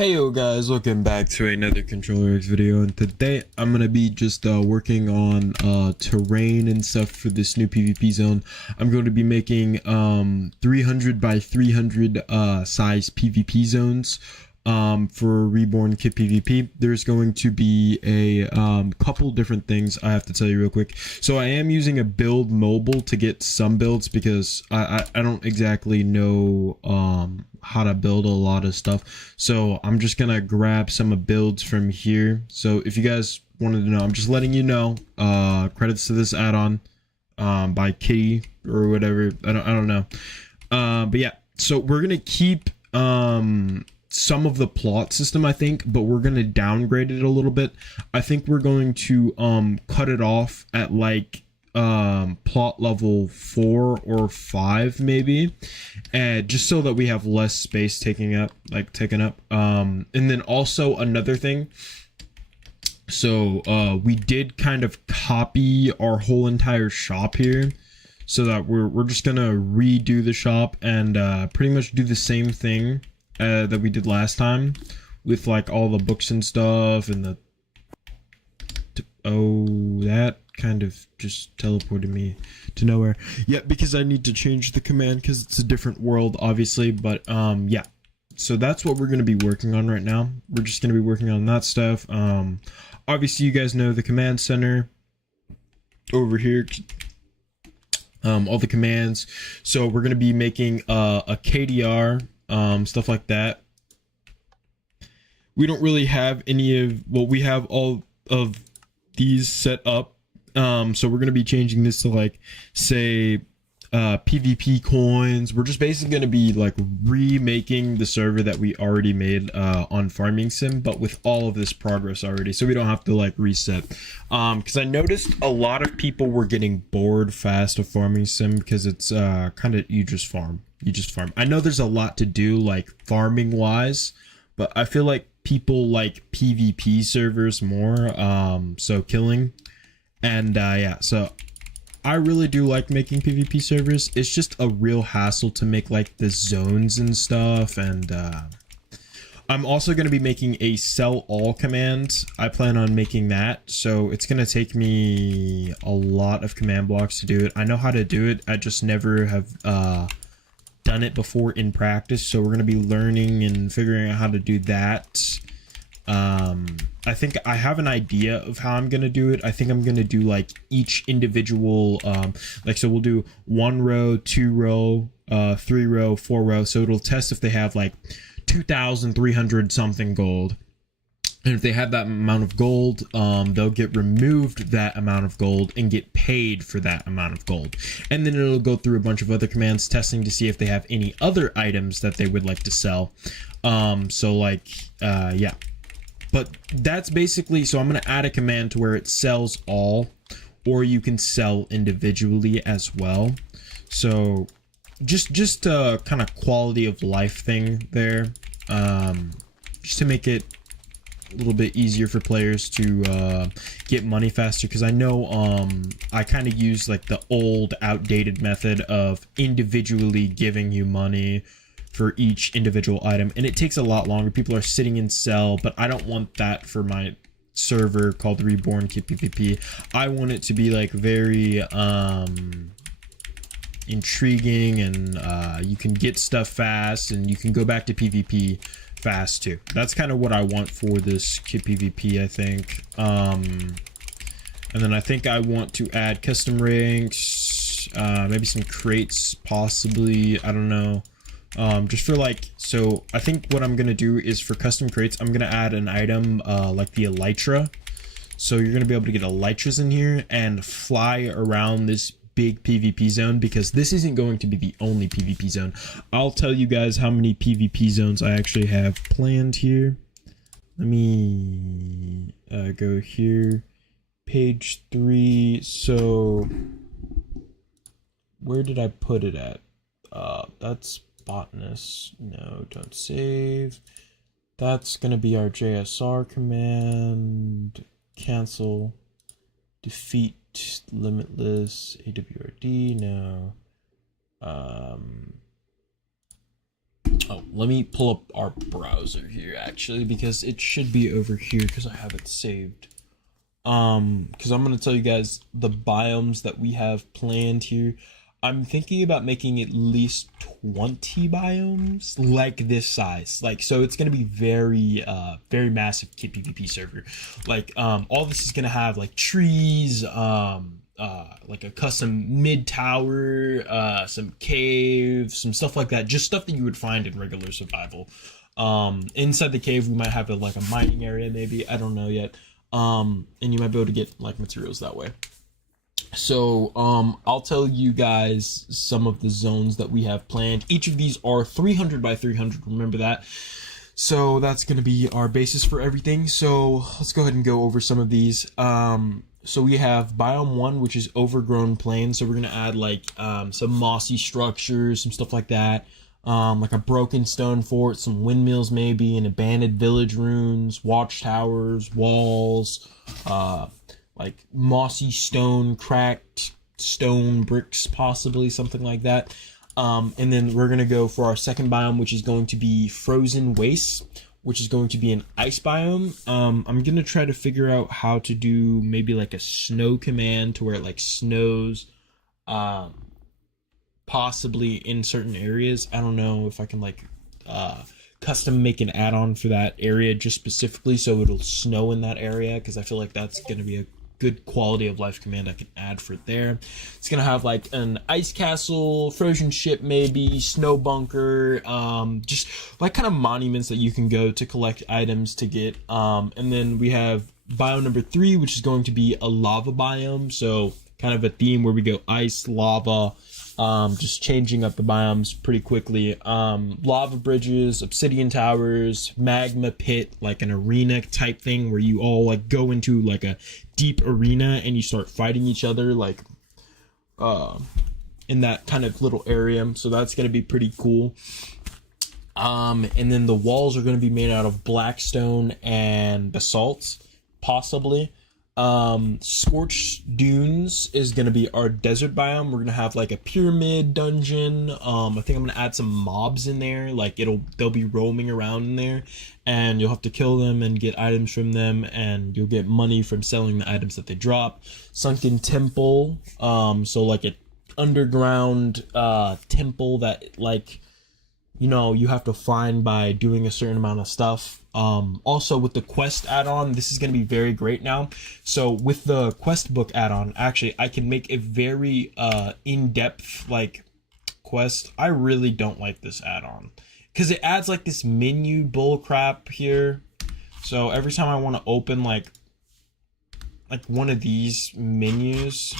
Hey yo guys, welcome back to another controllers video, and today I'm gonna be just working on terrain and stuff for this new PvP zone. I'm going to be making 300 by 300 size PvP zones for Reborn KITPVP. There's going to be a couple different things I have to tell you real quick. So I am using a build mobile to get some builds because I don't exactly know how to build a lot of stuff, so I'm just gonna grab some builds from here. So if you guys wanted to know, I'm just letting you know, credits to this add-on by Kitty or whatever, I don't know, but yeah, so we're gonna keep some of the plot system, I think, but we're gonna downgrade it a little bit. I think we're going to cut it off at like plot level 4 or 5 maybe, and just so that we have less space taken up. And then also another thing, so we did kind of copy our whole entire shop here, so that we're just gonna redo the shop and pretty much do the same thing that we did last time with like all the books and stuff and the that kind of just teleported me to nowhere. Yeah, because I need to change the command because it's a different world, obviously. But yeah, so that's what we're going to be working on right now. We're just going to be working on that stuff. Obviously you guys know the command center over here, all the commands. So we're going to be making a KDR, stuff like that. We don't really have any of, well, we have all of these set up, so we're going to be changing this to like, say, PvP coins. We're just basically going to be like remaking the server that we already made on Farming Sim, but with all of this progress already, so we don't have to like reset. Because I noticed a lot of people were getting bored fast of Farming Sim because it's kind of, you just farm. I know there's a lot to do like farming wise, but I feel like people like PvP servers more, so killing. And yeah, so I really do like making PvP servers. It's just a real hassle to make like the zones and stuff. And I'm also going to be making a sell all command. I plan on making that, so it's going to take me a lot of command blocks to do it. I know how to do it, I just never have done it before in practice, so we're going to be learning and figuring out how to do that. I think I have an idea of how I'm going to do it. I think I'm going to do like each individual, like, so we'll do 1 row, 2 row, 3 row, 4 row. So it'll test if they have like 2,300 something gold. And if they have that amount of gold, they'll get removed that amount of gold and get paid for that amount of gold. And then it'll go through a bunch of other commands testing to see if they have any other items that they would like to sell. So like, yeah. But that's basically, so I'm going to add a command to where it sells all, or you can sell individually as well. So just a kind of quality of life thing there, just to make it a little bit easier for players to get money faster, because I know I kind of use like the old outdated method of individually giving you money for each individual item, and it takes a lot longer. People are sitting in sell, but I don't want that for my server called Reborn KITPVP. I want it to be like very intriguing, and you can get stuff fast, and you can go back to PvP fast too. That's kind of what I want for this KITPVP, I think. And then I think I want to add custom ranks, maybe some crates possibly, I don't know. Just for like, so I think what I'm gonna do is for custom crates, I'm gonna add an item like the elytra. So you're gonna be able to get elytras in here and fly around this big PvP zone, because this isn't going to be the only PvP zone. I'll tell you guys how many PvP zones I actually have planned here. Let me go here, page 3. So where did I put it at? That's botanist. No, don't save. That's gonna be our JSR command. Cancel. Defeat limitless. AWRD. No. Oh, let me pull up our browser here actually, because it should be over here because I have it saved. Because I'm gonna tell you guys the biomes that we have planned here. I'm thinking about making at least 20 biomes like this size. Like, so it's gonna be very massive KITPVP server. Like, all this is gonna have like trees, like a custom mid tower, some caves, some stuff like that. Just stuff that you would find in regular survival. Inside the cave, we might have like a mining area, maybe. I don't know yet. And you might be able to get like materials that way. So I'll tell you guys some of the zones that we have planned. Each of these are 300 by 300, remember that. So that's going to be our basis for everything. So let's go ahead and go over some of these. So we have biome 1, which is overgrown plains. So we're going to add like some mossy structures, some stuff like that. Like a broken stone fort, some windmills maybe, and abandoned village ruins, watchtowers, walls, like mossy stone, cracked stone bricks, possibly something like that. And then we're gonna go for our second biome, which is going to be frozen wastes, which is going to be an ice biome. I'm gonna try to figure out how to do maybe like a snow command to where it like snows, possibly in certain areas. I don't know if I can like custom make an add-on for that area just specifically so it'll snow in that area, because I feel like that's gonna be a good quality of life command I can add for there. It's gonna have like an ice castle, frozen ship maybe, snow bunker, just like kind of monuments that you can go to collect items to get. And then we have biome number 3, which is going to be a lava biome, so kind of a theme where we go ice, lava, just changing up the biomes pretty quickly. Lava bridges, obsidian towers, magma pit, like an arena type thing where you all like go into like a deep arena and you start fighting each other like in that kind of little area. So that's going to be pretty cool. And then the walls are going to be made out of black stone and basalt, possibly. Scorched Dunes is going to be our desert biome. We're going to have like a pyramid dungeon. I think I'm going to add some mobs in there. Like they'll be roaming around in there and you'll have to kill them and get items from them, and you'll get money from selling the items that they drop. Sunken Temple. So like an underground, temple that like, you know, you have to find by doing a certain amount of stuff. Also with the quest add-on, this is going to be very great now. So with the quest book add-on, actually I can make a very in-depth like quest. I really don't like this add-on because it adds like this menu bull crap here. So every time I want to open like one of these menus,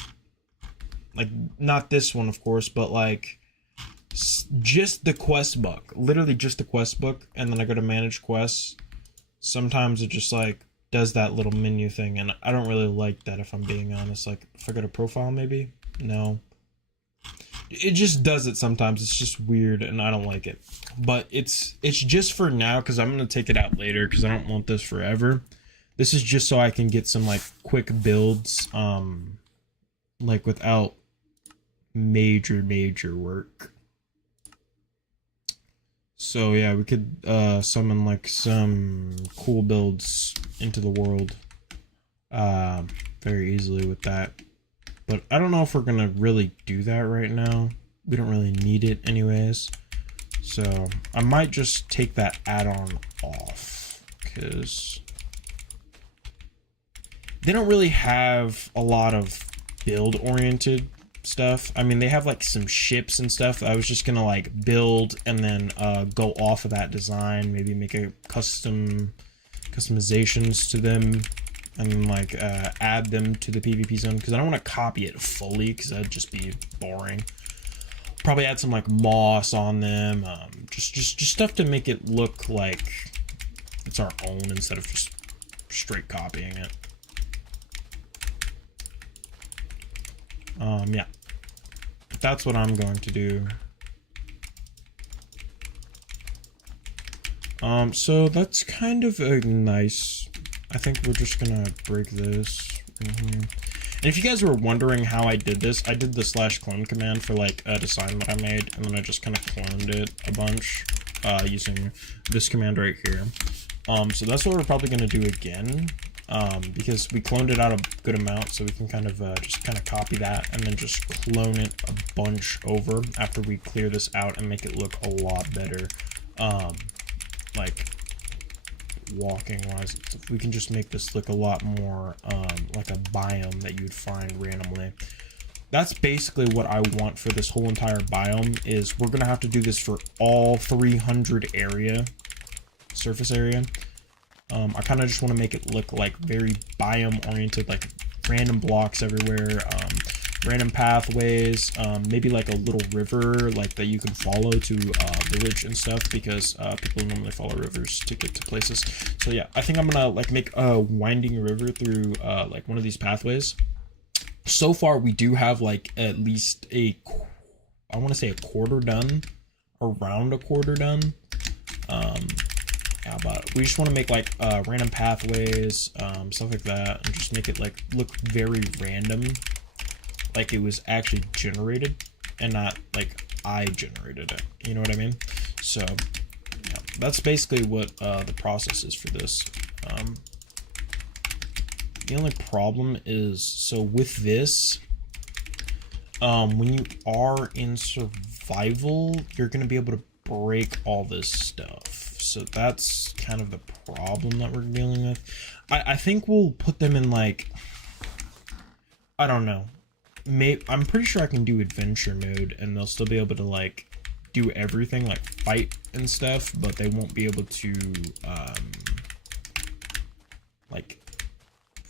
like not this one of course, but like just the quest book, literally just the quest book, and then I go to manage quests, sometimes it just like does that little menu thing, and I don't really like that, if I'm being honest. Like if I go to profile, maybe no, it just does it sometimes. It's just weird and I don't like it, but it's just for now because I'm gonna take it out later because I don't want this forever. This is just so I can get some like quick builds, like without major work. So yeah, we could summon like some cool builds into the world very easily with that. But I don't know if we're gonna really do that right now. We don't really need it anyways. So I might just take that add-on off because they don't really have a lot of build-oriented stuff. I mean, they have like some ships and stuff. I was just gonna like build and then go off of that design, maybe make a customizations to them, and then like add them to the PvP zone because I don't want to copy it fully because that'd just be boring. Probably add some like moss on them, just stuff to make it look like it's our own instead of just straight copying it. Yeah, that's what I'm going to do. So that's kind of a nice, I think we're just gonna break this in here. And if you guys were wondering how I did this, I did the /clone command for like a design that I made, and then I just kind of cloned it a bunch. using this command right here. So that's what we're probably going to do again, because we cloned it out a good amount, so we can kind of just kind of copy that and then just clone it a bunch over after we clear this out and make it look a lot better, like walking wise. We can just make this look a lot more like a biome that you would find randomly. That's basically what I want for this whole entire biome. Is we're gonna have to do this for all 300 surface area. I kind of just want to make it look like very biome oriented, like random blocks everywhere, random pathways, maybe like a little river like that you can follow to village and stuff, because people normally follow rivers to get to places. So yeah, I think I'm gonna like make a winding river through like one of these pathways. So far we do have like at least I want to say a quarter done, around a quarter done. Yeah, but we just want to make like random pathways, stuff like that, and just make it like look very random, like it was actually generated and not like I generated it, you know what I mean? So yeah, that's basically what the process is for this. The only problem is, so with this, when you are in survival, you're going to be able to break all this stuff. So that's kind of the problem that we're dealing with. I think we'll put them in like, I don't know. I'm pretty sure I can do adventure mode and they'll still be able to like do everything, like fight and stuff, but they won't be able to like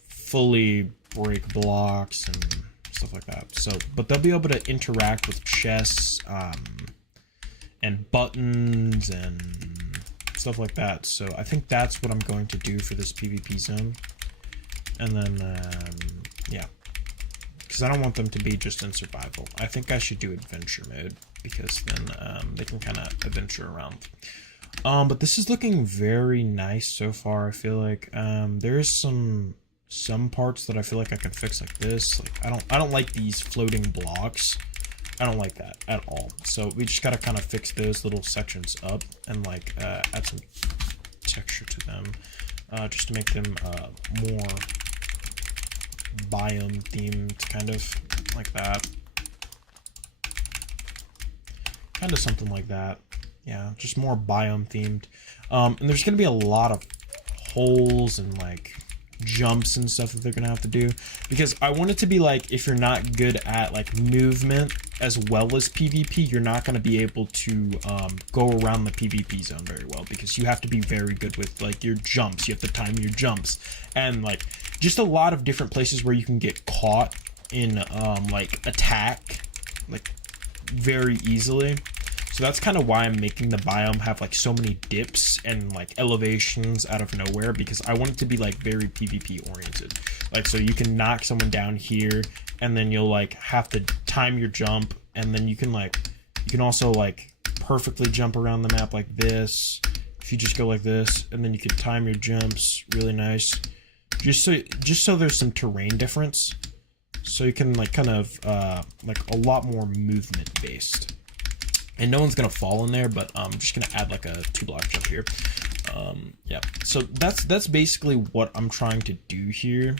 fully break blocks and stuff like that. So, but they'll be able to interact with chests and buttons and stuff like that. So I think that's what I'm going to do for this PvP zone. And then yeah, because I don't want them to be just in survival. I think I should do adventure mode, because then they can kind of adventure around. But this is looking very nice so far. I feel like there is some parts that I feel like I can fix, like this. Like I don't like these floating blocks. I don't like that at all. So we just gotta kind of fix those little sections up and like add some texture to them, just to make them more biome themed, kind of like that. Kind of something like that. Yeah, just more biome themed. And there's gonna be a lot of holes and like jumps and stuff that they're gonna have to do, because I want it to be like, if you're not good at like movement as well as PvP, you're not going to be able to go around the PvP zone very well, because you have to be very good with like your jumps. You have to time your jumps, and like just a lot of different places where you can get caught in like attack like very easily. So that's kind of why I'm making the biome have like so many dips and like elevations out of nowhere, because I want it to be like very PvP oriented. Like, so you can knock someone down here and then you'll like have to time your jump, and then you can also like perfectly jump around the map like this if you just go like this, and then you can time your jumps really nice, just so there's some terrain difference, so you can like kind of like a lot more movement based. And no one's gonna fall in there, but I'm just gonna add like a 2-block jump here. Yeah, so that's basically what I'm trying to do here.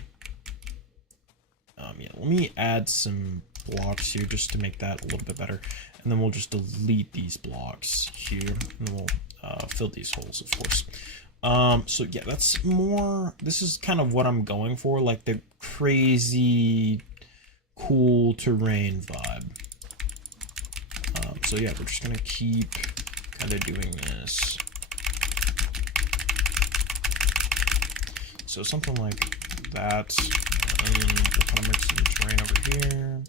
Yeah, let me add some blocks here just to make that a little bit better, and then we'll just delete these blocks here, and then we'll fill these holes, of course. So yeah, this is kind of what I'm going for, like the crazy cool terrain vibe. So yeah, we're just gonna keep kind of doing this. So something like that, and we'll kind of make some terrain over here.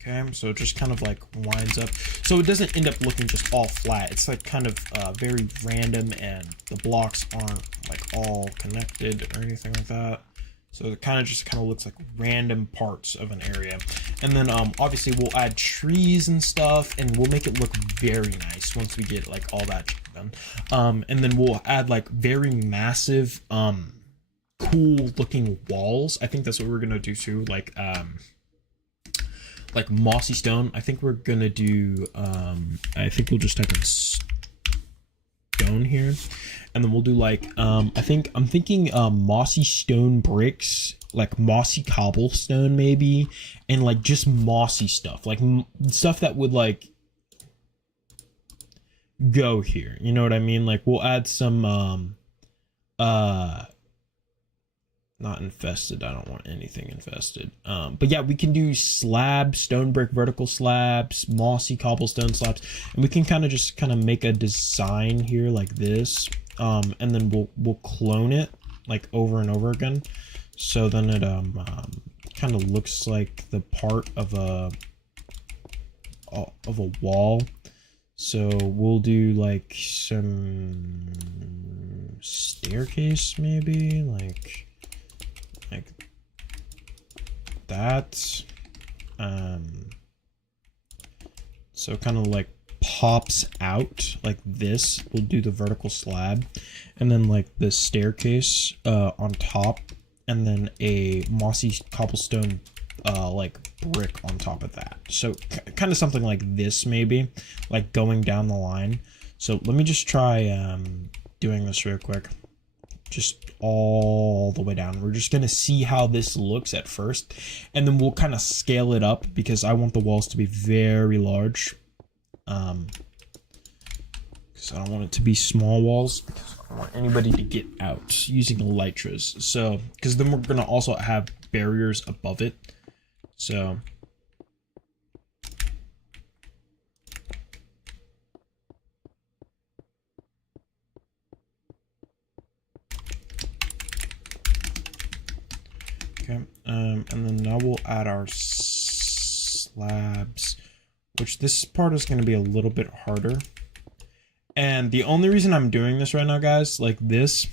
Okay, so it just kind of like winds up, so it doesn't end up looking just all flat. It's like kind of very random, and the blocks aren't like all connected or anything like that. So it kind of looks like random parts of an area. And then obviously we'll add trees and stuff, and we'll make it look very nice once we get like all that done. And then we'll add like very massive cool looking walls. I think that's what we're gonna do too, like like mossy stone. I think we're gonna do I think we'll just type in stone here, and then we'll do like I'm thinking mossy stone bricks, like mossy cobblestone maybe, and like just mossy stuff, like stuff that would like go here, you know what I mean? Like we'll add some not infested, I don't want anything infested, but yeah, we can do slabs, stone brick vertical slabs, mossy cobblestone slabs, and we can kind of make a design here like this, and then we'll clone it like over and over again, so then it kind of looks like the part of a wall. So we'll do like some staircase maybe, like that. So kind of like pops out like this. We'll do the vertical slab, and then like the staircase on top, and then a mossy cobblestone like brick on top of that. So kind of something like this maybe, like going down the line. So let me just try doing this real quick, just all the way down. We're just gonna see how this looks at first, and then we'll kind of scale it up because I want the walls to be very large, because I don't want it to be small walls, because I don't want anybody to get out using elytras. So because then we're gonna also have barriers above it. So okay, and then now we'll add our slabs, which this part is going to be a little bit harder. And the only reason I'm doing this right now, guys, like this,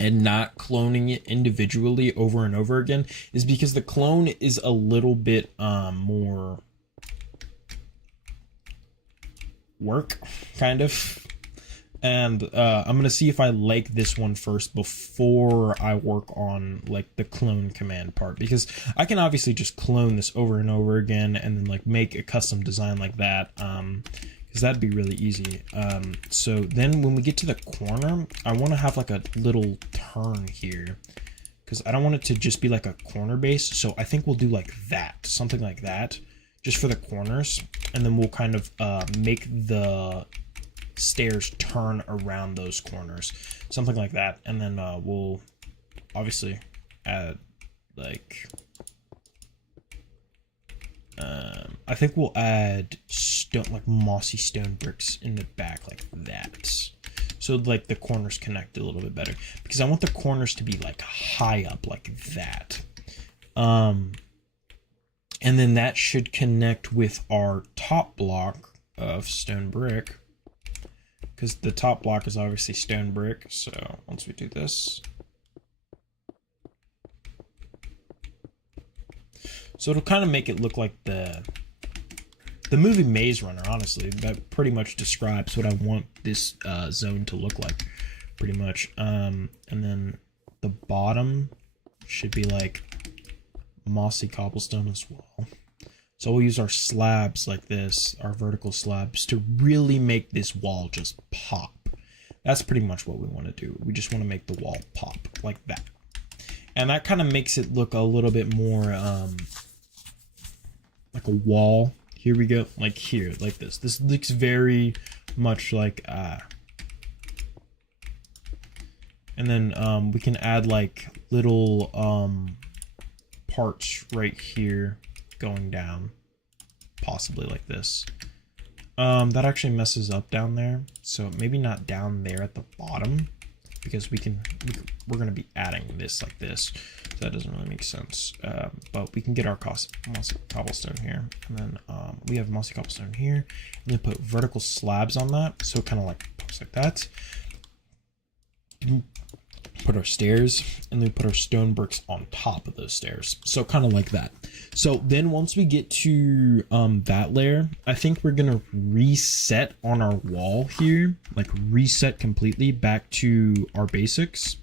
and not cloning it individually over and over again, is because the clone is a little bit more work, kind of. And I'm gonna see if I like this one first before I work on like the clone command part, because I can obviously just clone this over and over again and then like make a custom design like that, because that'd be really easy. So then when we get to the corner, I want to have like a little turn here, because I don't want it to just be like a corner base. So I think we'll do like that, something like that, just for the corners, and then we'll kind of make the stairs turn around those corners, something like that. And then we'll obviously add like I think we'll add stone, like mossy stone bricks in the back like that, so like the corners connect a little bit better, because I want the corners to be like high up like that. And then that should connect with our top block of stone brick, because the top block is obviously stone brick. So once we do this, so it'll kind of make it look like the movie Maze Runner, honestly. That pretty much describes what I want this zone to look like, pretty much. And then the bottom should be like mossy cobblestone as well. So we'll use our slabs like this, our vertical slabs, to really make this wall just pop. That's pretty much what we want to do. We just want to make the wall pop like that. And that kind of makes it look a little bit more like a wall. Here we go, like here, like this. This looks very much like and then we can add like little parts right here going down, possibly like this. That actually messes up down there, so maybe not down there at the bottom, because we're gonna be adding this like this, so that doesn't really make sense. But we can get our mossy cobblestone here, and then we have mossy cobblestone here, and then put vertical slabs on that, so it kind of like pops like that. Put our stairs, and then put our stone bricks on top of those stairs, so kind of like that. So then once we get to that layer, I think we're gonna reset on our wall here, like reset completely back to our basics,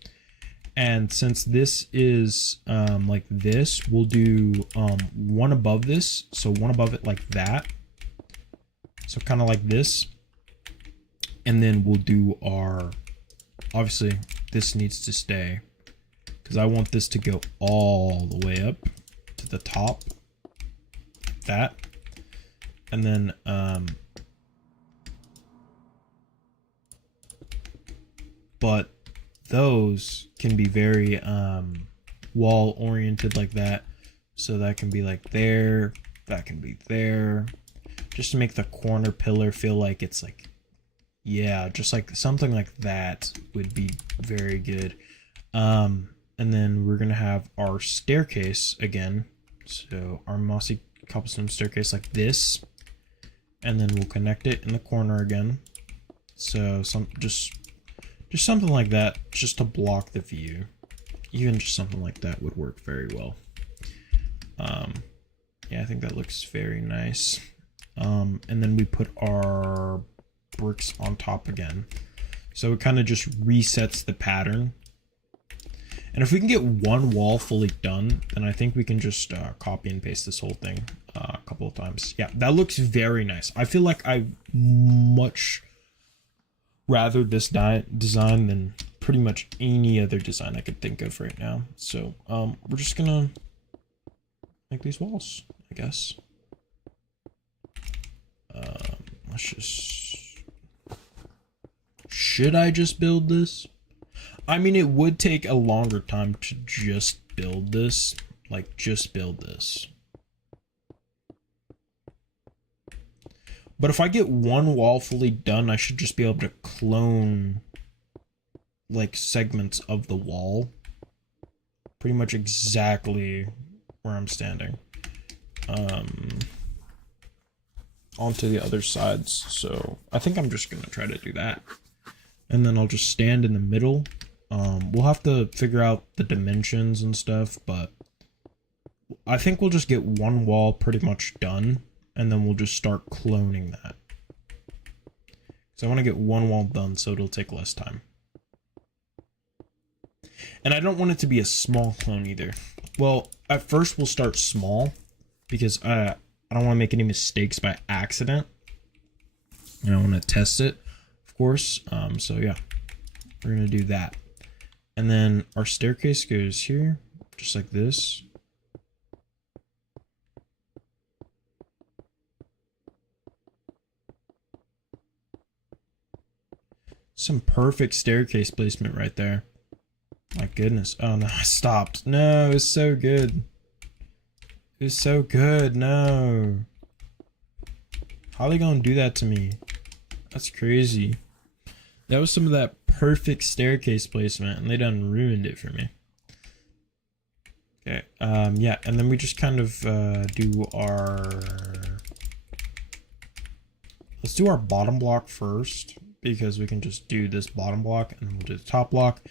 And since this is like this, we'll do one above this. So one above it like that. So kind of like this. And then we'll do our, obviously this needs to stay because I want this to go all the way up to the top. Like that. And then but those can be very wall oriented like that. So that can be like there, that can be there. Just to make the corner pillar feel like it's like, yeah, just like something like that would be very good. And then we're gonna have our staircase again. So our mossy cobblestone staircase like this. And then we'll connect it in the corner again. So just something like that, just to block the view. Even just something like that would work very well. Yeah, I think that looks very nice. And then we put our bricks on top again. So it kind of just resets the pattern. And if we can get one wall fully done, then I think we can just copy and paste this whole thing a couple of times. Yeah, that looks very nice. I feel like I much rather this design than pretty much any other design I could think of right now. So we're just gonna make these walls, I guess. Let's just, should I just build this? I mean, it would take a longer time to just build this, like just build this. But if I get one wall fully done, I should just be able to clone like segments of the wall. Pretty much exactly where I'm standing. Onto the other sides. So I think I'm just gonna try to do that. And then I'll just stand in the middle. We'll have to figure out the dimensions and stuff, but I think we'll just get one wall pretty much done. And then we'll just start cloning that. So I want to get one wall done so it'll take less time. And I don't want it to be a small clone either. Well, at first we'll start small because I don't want to make any mistakes by accident. And I want to test it, of course. So yeah, we're going to do that. And then our staircase goes here, just like this. Some perfect staircase placement right there. My goodness. Oh no, I stopped. No, it was so good. It was so good. No. How are they gonna do that to me? That's crazy. That was some of that perfect staircase placement and they done ruined it for me. Okay, yeah, and then we just kind of do our... Let's do our bottom block first, because we can just do this bottom block and then we'll do the top block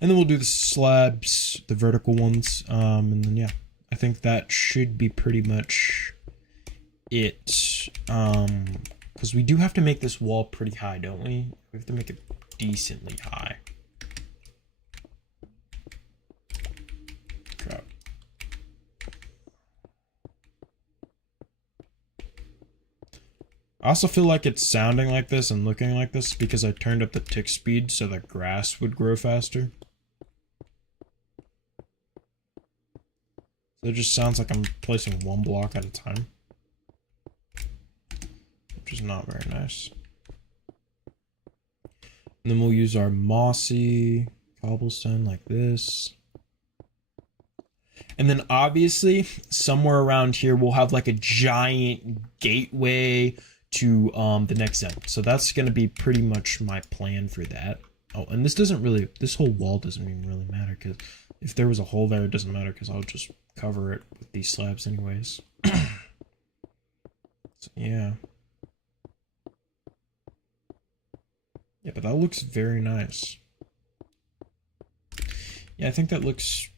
and then we'll do the slabs, the vertical ones, and then yeah, I think that should be pretty much it. Because we do have to make this wall pretty high, don't we? We have to make it decently high. Crap. I also feel like it's sounding like this and looking like this because I turned up the tick speed so the grass would grow faster. So it just sounds like I'm placing one block at a time, which is not very nice. And then we'll use our mossy cobblestone like this. And then obviously somewhere around here we'll have like a giant gateway to the next end. So that's going to be pretty much my plan for that. Oh, and this doesn't really, this whole wall doesn't even really matter because if there was a hole there, it doesn't matter because I'll just cover it with these slabs anyways. So, yeah. Yeah, but that looks very nice. Yeah, I think that looks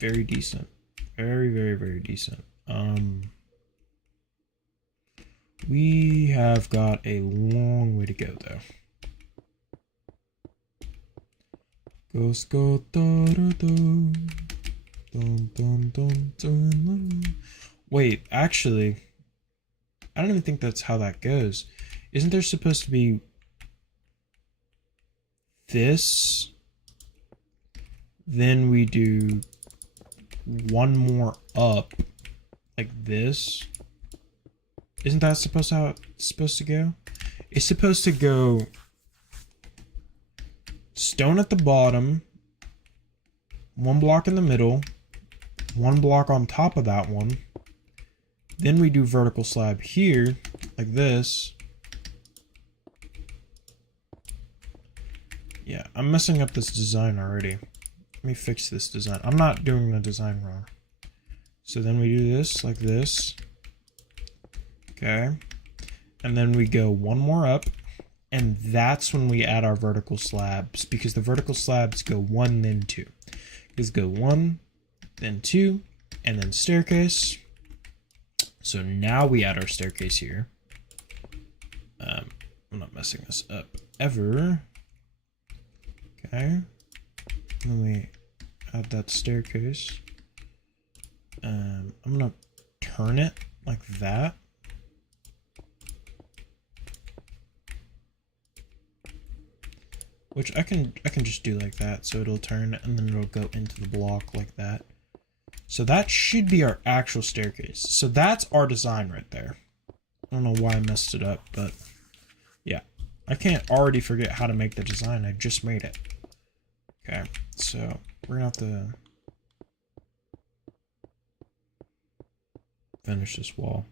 very decent. Very, very, very decent. We have got a long way to go though. Ghost go da da da. Dun, dun, dun, dun. Wait, actually, I don't even think that's how that goes. Isn't there supposed to be this? Then we do one more up, like this. Isn't that supposed to how it's supposed to go? It's supposed to go stone at the bottom, one block in the middle, one block on top of that one. Then we do vertical slab here, like this. Yeah, I'm messing up this design already. Let me fix this design. I'm not doing the design wrong. So then we do this, like this. Okay. And then we go one more up. And that's when we add our vertical slabs, because the vertical slabs go 1, then 2. These go 1, then 2, and then staircase. So now we add our staircase here. I'm not messing this up ever. Okay. Then we add that staircase. I'm gonna turn it like that. Which I can just do like that, so it'll turn and then it'll go into the block like that. So that should be our actual staircase. So that's our design right there. I don't know why I messed it up, but yeah. I can't already forget how to make the design. I just made it. Okay, so we're gonna have to finish this wall.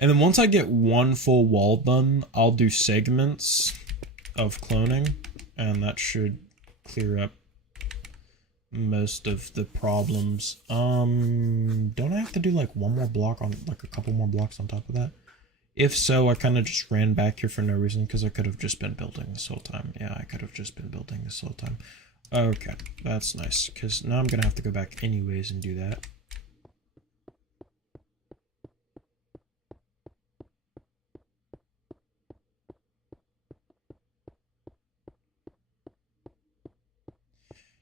And then once I get one full wall done, I'll do segments of cloning, and that should clear up most of the problems. Don't I have to do like one more block on, like a couple more blocks on top of that? If so, I kind of just ran back here for no reason, because I could have just been building this whole time. Yeah, I could have just been building this whole time. Okay, that's nice, because now I'm gonna have to go back anyways and do that.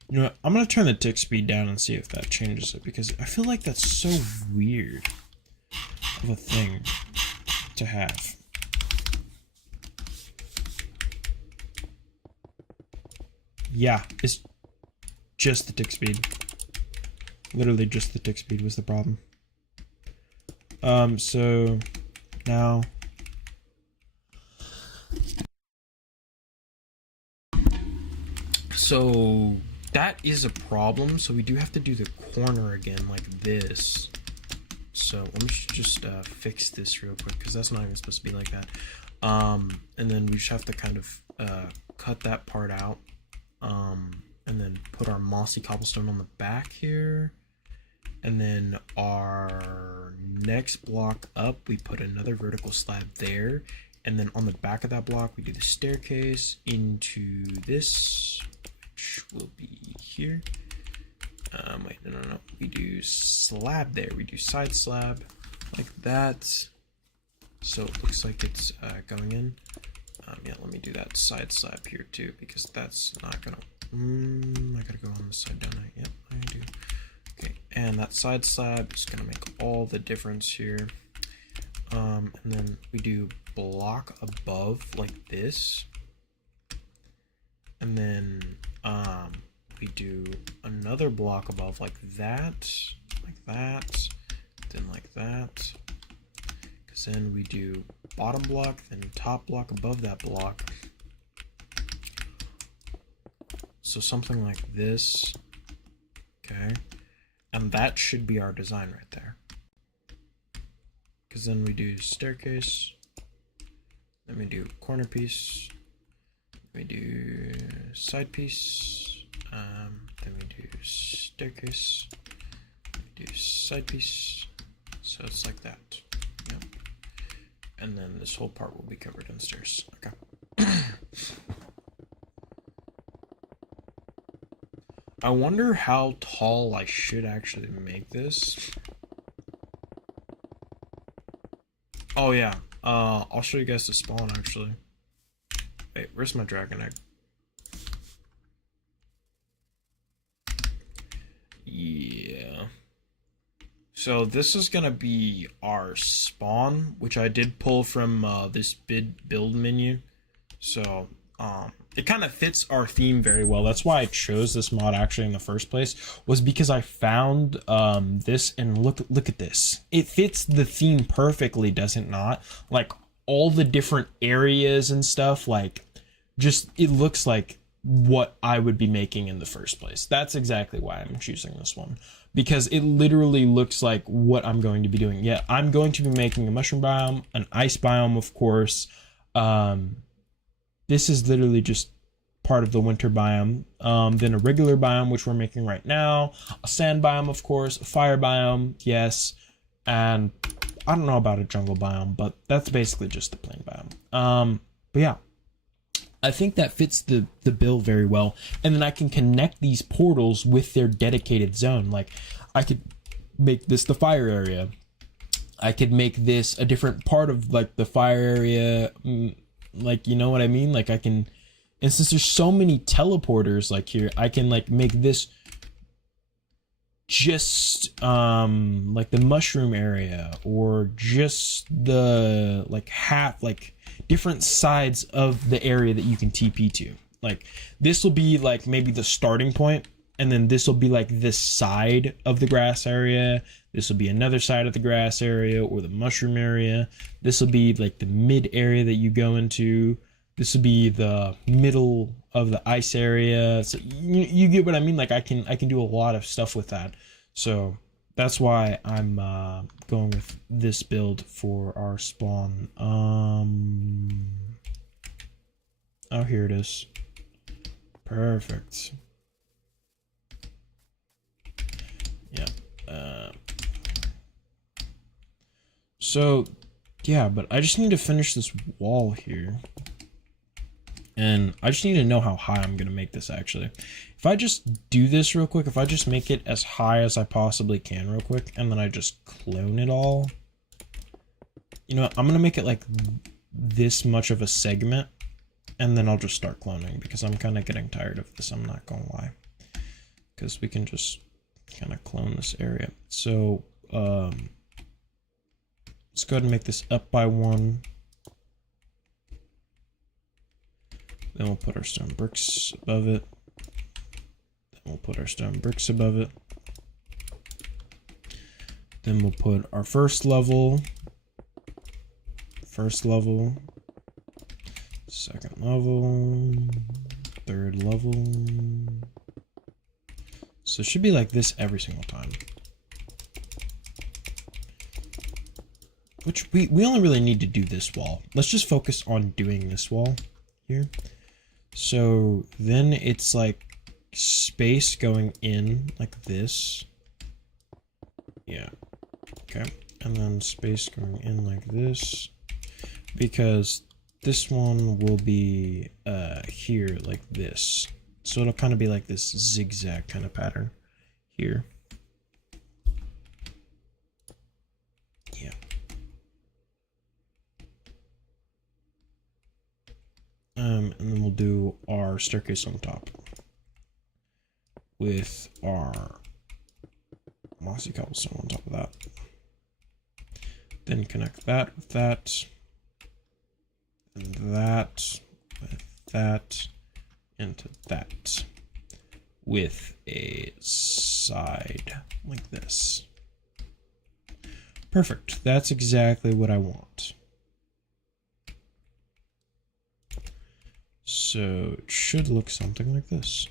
You know what? I'm gonna turn the tick speed down and see if that changes it, because I feel like that's so weird of a thing to have. Yeah, it's just the tick speed. Literally just the tick speed was the problem. So now so that is a problem. So we do have to do the corner again like this. So let me just fix this real quick, because that's not even supposed to be like that. And then we just have to kind of cut that part out, and then put our mossy cobblestone on the back here. And then our next block up, we put another vertical slab there. And then on the back of that block, we do the staircase into this, which will be here. Wait, no. We do slab there. We do side slab like that. So it looks like it's going in. Yeah, let me do that side slab here too, because that's not gonna. I gotta go on the side, don't I? Yep, I do. Okay, and that side slab is gonna make all the difference here. And then we do block above like this, and then we do another block above like that, then like that. Because then we do bottom block, then top block above that block. So something like this, okay? And that should be our design right there. Because then we do staircase, then we do corner piece, we do side piece, then we do staircase, we do side piece, so it's like that. Yep. And then this whole part will be covered in stairs. Okay. I wonder how tall I should actually make this. Oh yeah, I'll show you guys the spawn actually. Wait, where's my dragon egg? Yeah. So this is gonna be our spawn, which I did pull from this build menu. So it kind of fits our theme very well. That's why I chose this mod actually in the first place, was because I found this, and look at this. It fits the theme perfectly, does it not? Like all the different areas and stuff, like just it looks like what I would be making in the first place. That's exactly why I'm choosing this one, because it literally looks like what I'm going to be doing. Yeah, I'm going to be making a mushroom biome, an ice biome, of course. This is literally just part of the winter biome. Then a regular biome, which we're making right now, a sand biome, of course, a fire biome, yes, and I don't know about a jungle biome, but that's basically just the plain biome. But yeah, I think that fits the bill very well. And then I can connect these portals with their dedicated zone. Like I could make this the fire area. I could make this a different part of like the fire area. Like, you know what I mean? Like I can, and since there's so many teleporters like here, I can like make this just like the mushroom area, or just the like half, like different sides of the area that you can TP to. Like this will be like maybe the starting point, and then this will be like this side of the grass area. This will be another side of the grass area or the mushroom area. This will be like the mid area that you go into. This will be the middle of the ice area. So you get what I mean? Like I can do a lot of stuff with that. So that's why I'm going with this build for our spawn. Oh, here it is. Perfect. Yeah. So yeah, but I just need to finish this wall here. And I just need to know how high I'm going to make this actually. If I just do this real quick, if I just make it as high as I possibly can real quick, and then I just clone it all. You know what? I'm going to make it like this much of a segment, and then I'll just start cloning, because I'm kind of getting tired of this. I'm not going to lie. Because we can just kind of clone this area. So let's go ahead and make this up by 1. Then we'll put our stone bricks above it. Then we'll put our stone bricks above it. Then we'll put our first level, second level, third level. So it should be like this every single time. Which we only really need to do this wall. Let's just focus on doing this wall here. So then it's like space going in like this. Yeah. Okay. And then space going in like this, because this one will be here like this. So it'll kind of be like this zigzag kind of pattern here. Yeah. And then we'll do our staircase on top with our mossy cobblestone on top of that. Then connect that with that, and that with that, into that, with a side like this. Perfect. That's exactly what I want. So it should look something like this.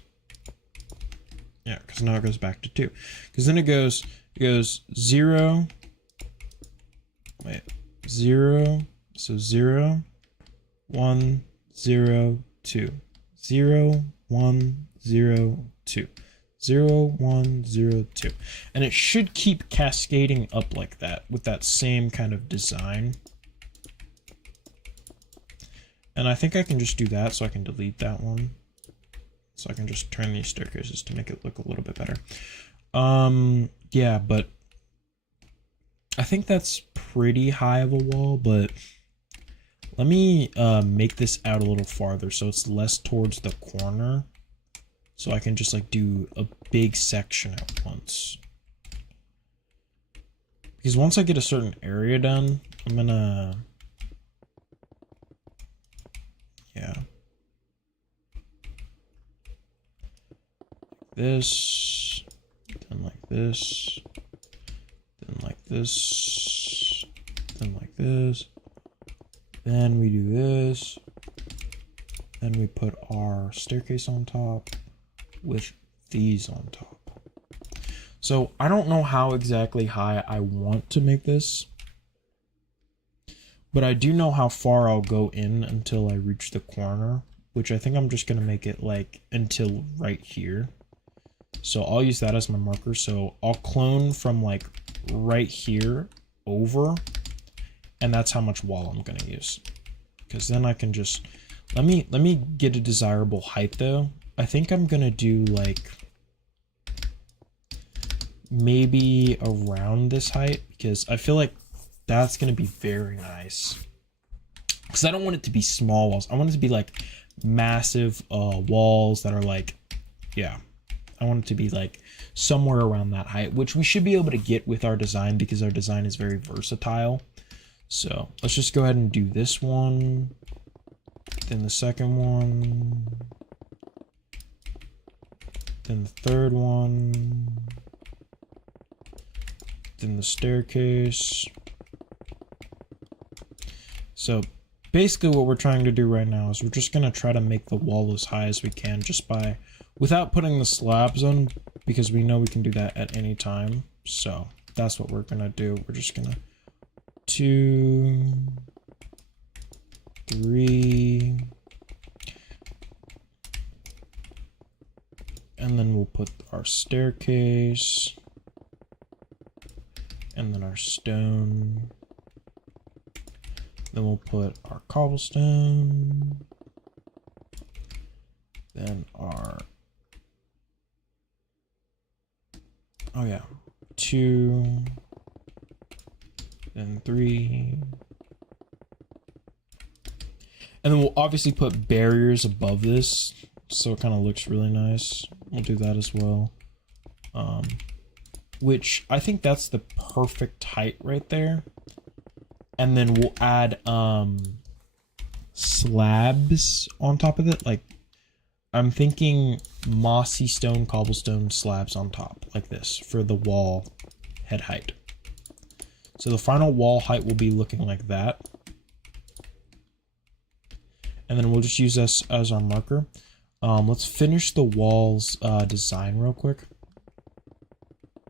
Yeah, because now it goes back to 2. Because then it goes 0. Wait, 0. So 0, 1, 0, 2. 0, 1, 0, 2. 0, 1, 0, 2. And it should keep cascading up like that with that same kind of design. And I think I can just do that, so I can delete that one. So I can just turn these staircases to make it look a little bit better. Yeah, but I think that's pretty high of a wall, but Let me make this out a little farther so it's less towards the corner. So I can just like do a big section at once. Because once I get a certain area done, I'm gonna... Yeah. This, then like this, then like this, then like this, then we do this, then we put our staircase on top with these on top. So I don't know how exactly high I want to make this, but I do know how far I'll go in until I reach the corner, which I think I'm just gonna make it like until right here. So I'll use that as my marker. So I'll clone from like right here over, and that's how much wall I'm gonna use. Because then I can just, let me get a desirable height though. I think I'm gonna do like maybe around this height, because I feel like that's gonna be very nice. Because I don't want it to be small walls. I want it to be like massive walls that are like, yeah. I want it to be like somewhere around that height, which we should be able to get with our design because our design is very versatile. So let's just go ahead and do this one, then the second one, then the third one, then the staircase. So basically what we're trying to do right now is we're just going to try to make the wall as high as we can just by, without putting the slabs on, because we know we can do that at any time. So that's what we're going to do. We're just going to 2, 3, and then we'll put our staircase, and then our stone. Then we'll put our cobblestone, then our, oh yeah, 2, then 3, and then we'll obviously put barriers above this so it kind of looks really nice. We'll do that as well, which I think that's the perfect height right there. And then we'll add slabs on top of it. Like, I'm thinking mossy stone, cobblestone slabs on top, like this, for the wall head height. So the final wall height will be looking like that. And then we'll just use this as our marker. Let's finish the walls design real quick,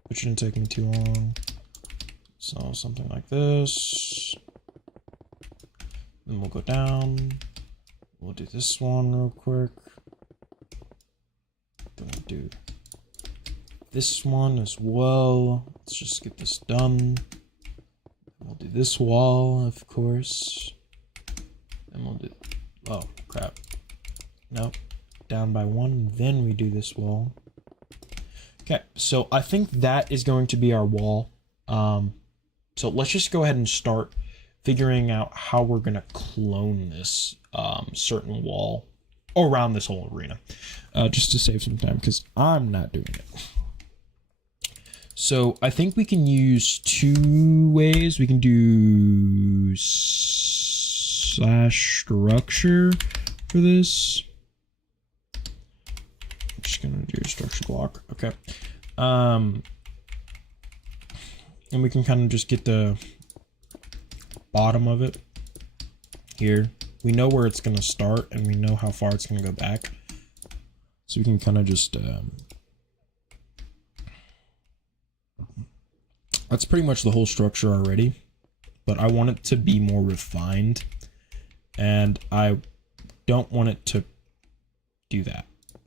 which shouldn't take me too long. So something like this. Then we'll go down. We'll do this one real quick. Then we'll do this one as well. Let's just get this done. We'll do this wall, of course. And we'll do, oh crap. Nope. Down by 1. Then we do this wall. Okay, so I think that is going to be our wall. So let's just go ahead and start figuring out how we're going to clone this certain wall around this whole arena, just to save some time because I'm not doing it. So I think we can use 2 ways. We can do /structure for this. I'm just going to do a structure block. Okay. And we can kind of just get the bottom of it here. We know where it's going to start and we know how far it's going to go back. So we can kind of just, that's pretty much the whole structure already, but I want it to be more refined and I don't want it to do that.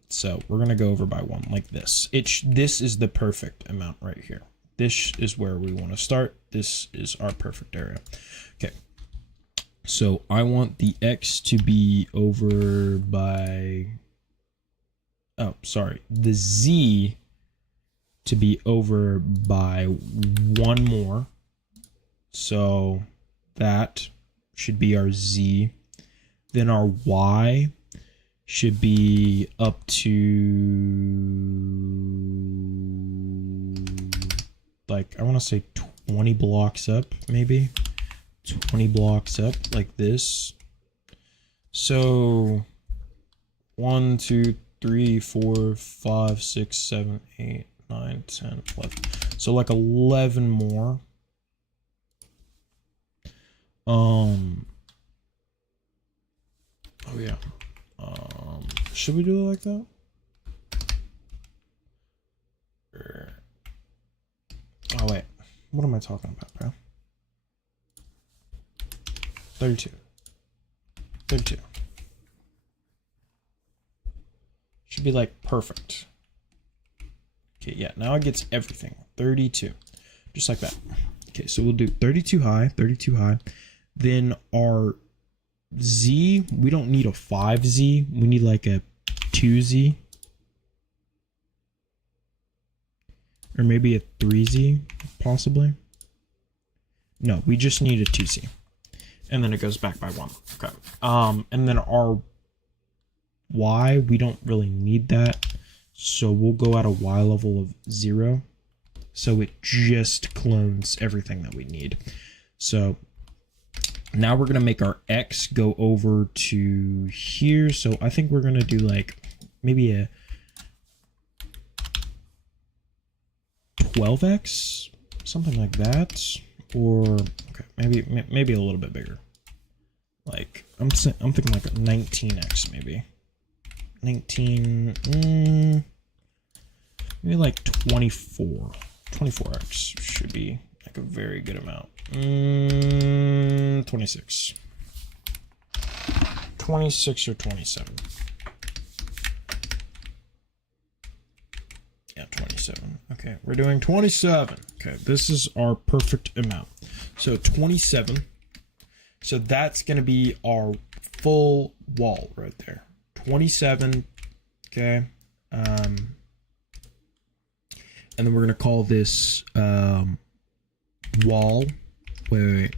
So we're going to go over by 1 like this. This is the perfect amount right here. This is where we want to start. This is our perfect area. Okay. So I want the X to be over by, oh, sorry. The Z to be over by 1 more. So that should be our Z. Then our Y should be up to like, I want to say 20 blocks up, maybe 20 blocks up like this. So 1, 2, 3, 4, 5, 6, 7, 8, 9, 10, 11. So like 11 more. Oh yeah. Should we do it like that? Oh wait, what am I talking about, bro? 32. 32. Should be like perfect. Okay, yeah, now it gets everything. 32. Just like that. Okay, so we'll do 32 high, 32 high. Then our Z, we don't need a 5Z. We need like a 2Z. Or maybe a 3Z, possibly. No, we just need a 2Z. And then it goes back by 1. Okay. And then our Y, we don't really need that. So we'll go at a Y level of 0. So it just clones everything that we need. So now we're going to make our X go over to here. So I think we're going to do like maybe a 12x, something like that. Or okay, maybe a little bit bigger. Like I'm thinking like a 19x maybe. 19, maybe like 24. 24x should be like a very good amount. 26. 26 or 27. Yeah, 27. Okay, we're doing 27. Okay, this is our perfect amount. So 27. So that's going to be our full wall right there. 27. Okay. And then we're going to call this wall. Wait.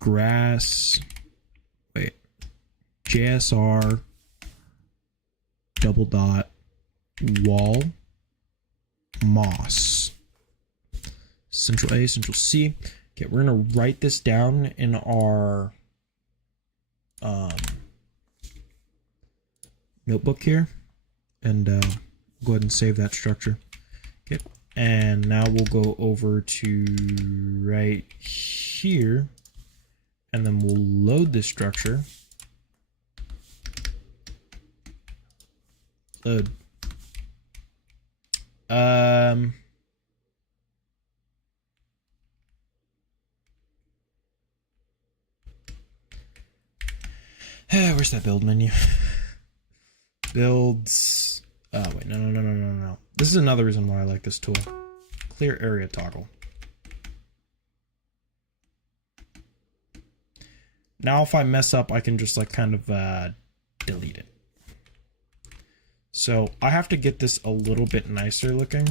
Grass. Wait. JSR. Double dot. Wall. Moss. Central A, Central C. Okay, we're going to write this down in our notebook here. And go ahead and save that structure. Okay, and now we'll go over to right here, and then we'll load this structure. Load. Where's that build menu? Builds. Oh wait, no. This is another reason why I like this tool. Clear area toggle. Now if I mess up, I can just like kind of delete it. So I have to get this a little bit nicer looking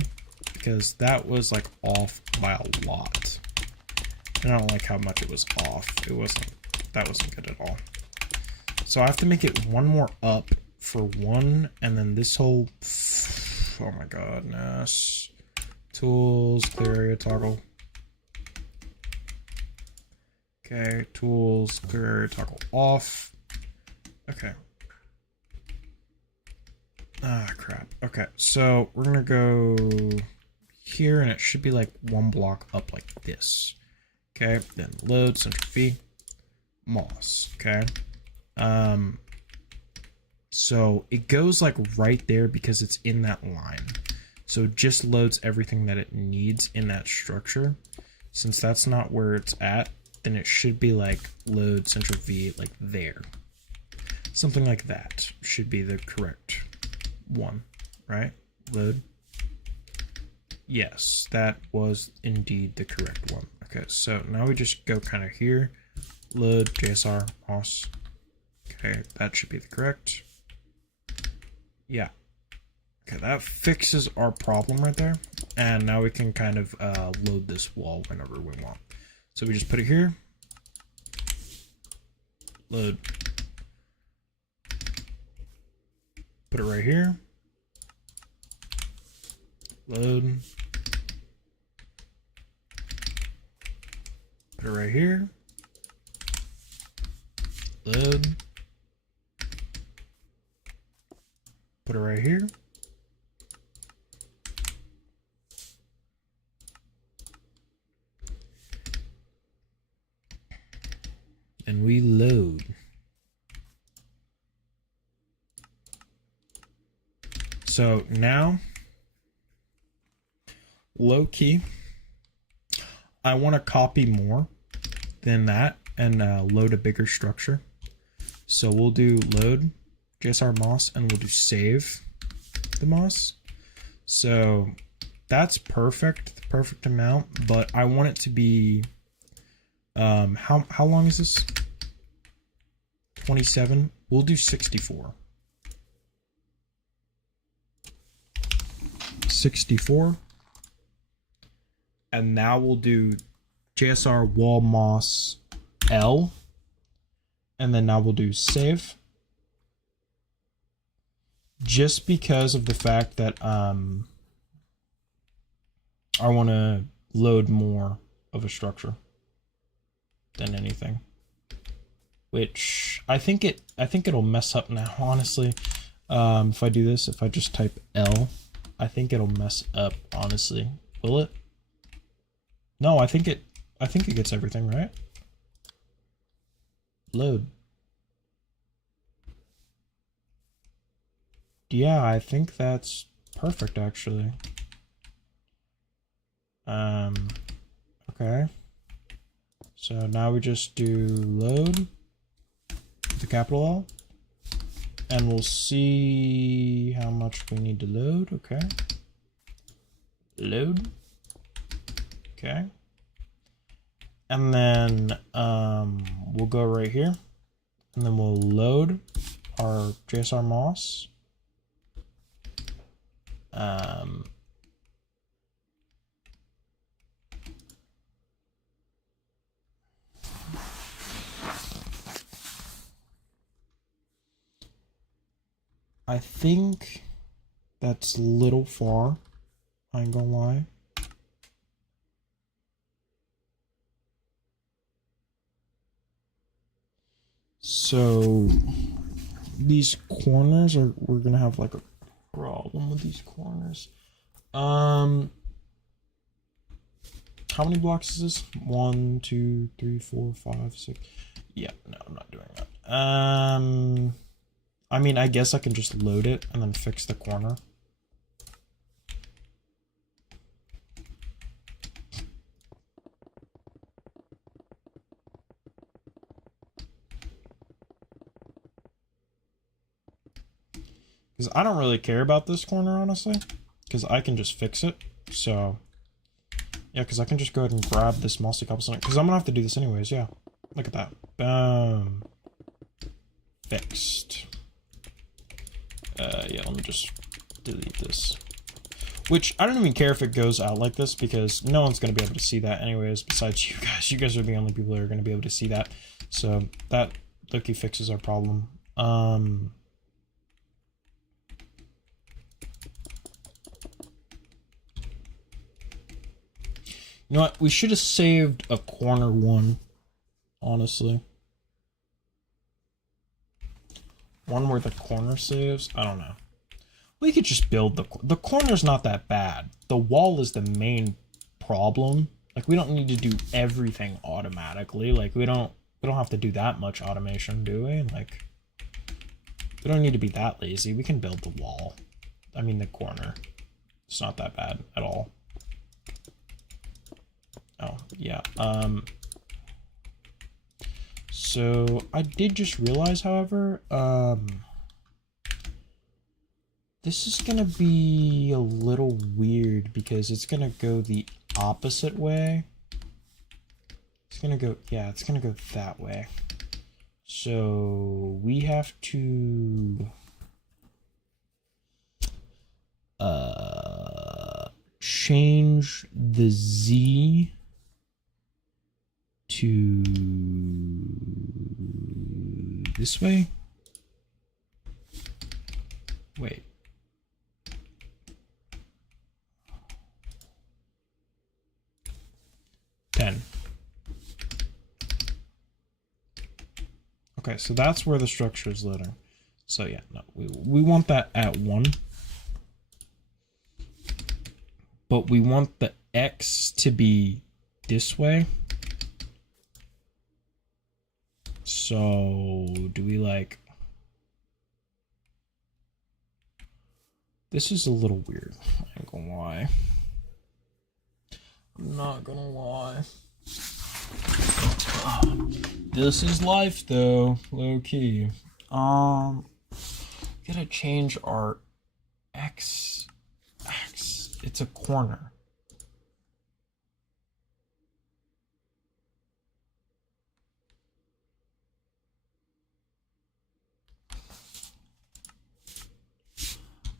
because that was like off by a lot. And I don't like how much it was off. That wasn't good at all. So I have to make it one more up for one, and then this whole, oh my godness. Tools, clear area toggle. Okay, tools, clear area toggle off. Okay. Ah, crap. Okay, so we're gonna go here, and it should be like one block up like this. Okay, then load, Ctrl V, moss, okay. So it goes like right there because it's in that line. So it just loads everything that it needs in that structure. Since that's not where it's at, then it should be like load Ctrl V like there. Something like that should be the correct one, right? Load. Yes, that was indeed the correct one. Okay, so now we just go kind of here. Load JSR moss. Okay, that should be the correct. Yeah. Okay, that fixes our problem right there. And now we can kind of load this wall whenever we want. So we just put it here. Load. Put it right here. Load. Put it right here. Load. Put it right here. And we load. So now, low key, I want to copy more than that and load a bigger structure. So we'll do load JSR Moss and we'll do save the Moss. So that's perfect, the perfect amount, but I want it to be, how long is this? 27. We'll do 64. 64. And now we'll do JSR wall moss L. And then now we'll do save. Just because of the fact that I want to load more of a structure than anything. Which I think it'll mess up now, honestly. If I do this, if I just type L, I think it'll mess up, honestly. Will it? No, I think it gets everything, right? Load. Yeah, I think that's perfect, actually. Okay. So now we just do load with the capital L. And we'll see how much we need to load. Okay. Load. Okay. And then we'll go right here. And then we'll load our JSR Moss. I think that's a little far, I ain't gonna lie. So these corners we're gonna have like a problem with these corners. How many blocks is this? 1, 2, 3, 4, 5, 6. Yeah, no, I'm not doing that. I mean, I guess I can just load it and then fix the corner. Because I don't really care about this corner, honestly. Because I can just fix it. So, yeah, because I can just go ahead and grab this mossy cobblestone. Because I'm going to have to do this anyways, yeah. Look at that. Boom. Fixed. Yeah, let me just delete this. Which, I don't even care if it goes out like this, because no one's going to be able to see that anyways, besides you guys. You guys are the only people that are going to be able to see that. So, that looky fixes our problem. You know what? We should have saved a corner one, honestly. One where the corner saves? I don't know. We could just build the corner's not that bad. The wall is the main problem. Like, we don't need to do everything automatically. Like, we don't have to do that much automation, do we? Like, we don't need to be that lazy. We can build the wall. I mean, the corner. It's not that bad at all. Oh, yeah. So I did just realize, however, this is gonna be a little weird because it's gonna go the opposite way. It's gonna go, yeah, it's gonna go that way. So we have to change the Z to this way? Wait. Okay, so that's where the structure is loading. So yeah, no, we want that at 1. But we want the X to be this way. So do we like... This is a little weird. I ain't gonna lie. I'm not gonna lie. This is life though, low key. Gotta change our X. It's a corner.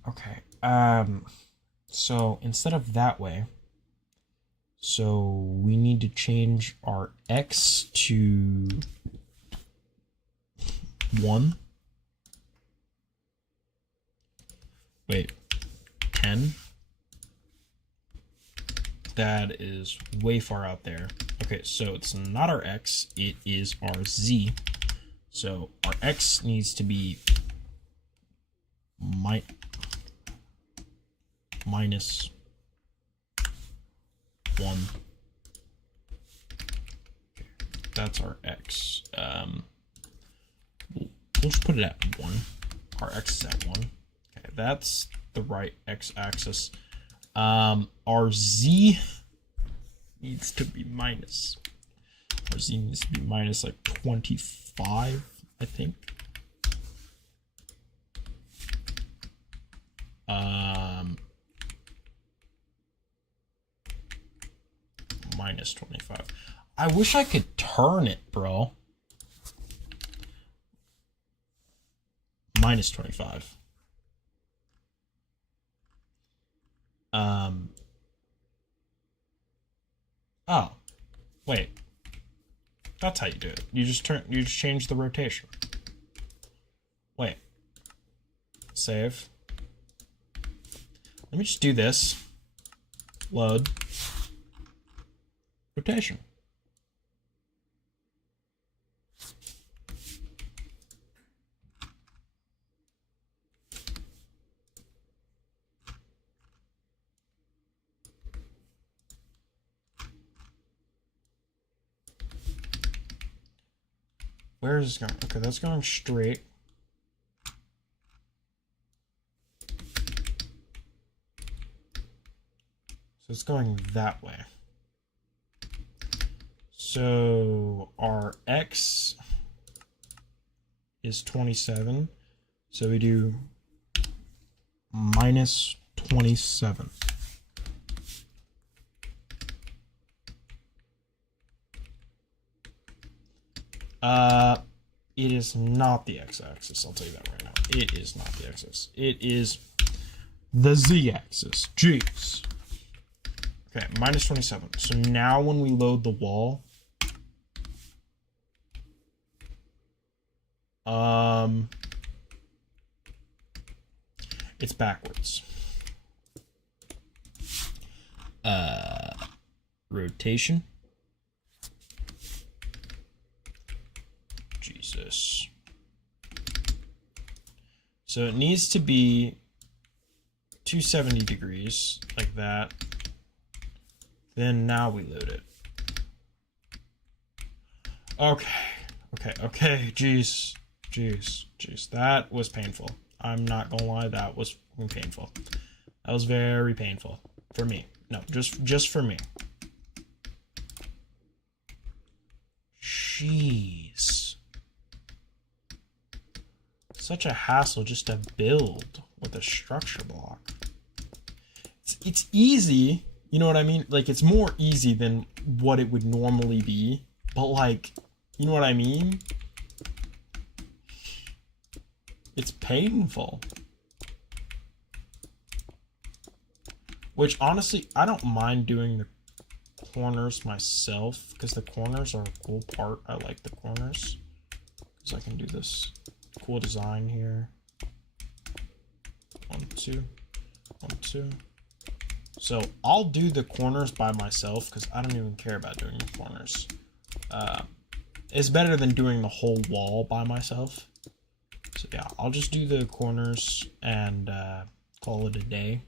Okay. So instead of that way, so we need to change our X to 1. Wait, 10. That is way far out there. Okay, so it's not our X, it is our Z. So our X needs to be minus 1. Okay, that's our X. We'll just put it at 1. Our X is at 1. Okay, that's the right X axis. Our Z needs to be minus. Our Z needs to be minus like 25, I think. Minus 25. I wish I could turn it, bro. Minus 25. Oh, wait. That's how you do it. You just change the rotation. Wait. Save. Let me just do this. Load. Rotation. Where is this going? Okay, that's going straight. So it's going that way. So our X is 27. So we do minus 27. It is not the x-axis, I'll tell you that right now. It is not the x-axis. It is the z-axis. Jeez. Okay, minus 27. So now when we load the wall, it's backwards. Rotation. Jesus. So it needs to be 270 degrees, like that. Then now we load it. Okay. Jeez. That was painful. I'm not gonna lie, that was painful. That was very painful for me. No, just for me. Jeez. Such a hassle just to build with a structure block. It's easy, you know what I mean? Like, it's more easy than what it would normally be, but like, you know what I mean? It's painful. Which, honestly, I don't mind doing the corners myself, because the corners are a cool part. I like the corners. So I can do this cool design here. 1, 2, 1, 2. So I'll do the corners by myself because I don't even care about doing the corners. It's better than doing the whole wall by myself. So yeah, I'll just do the corners and call it a day.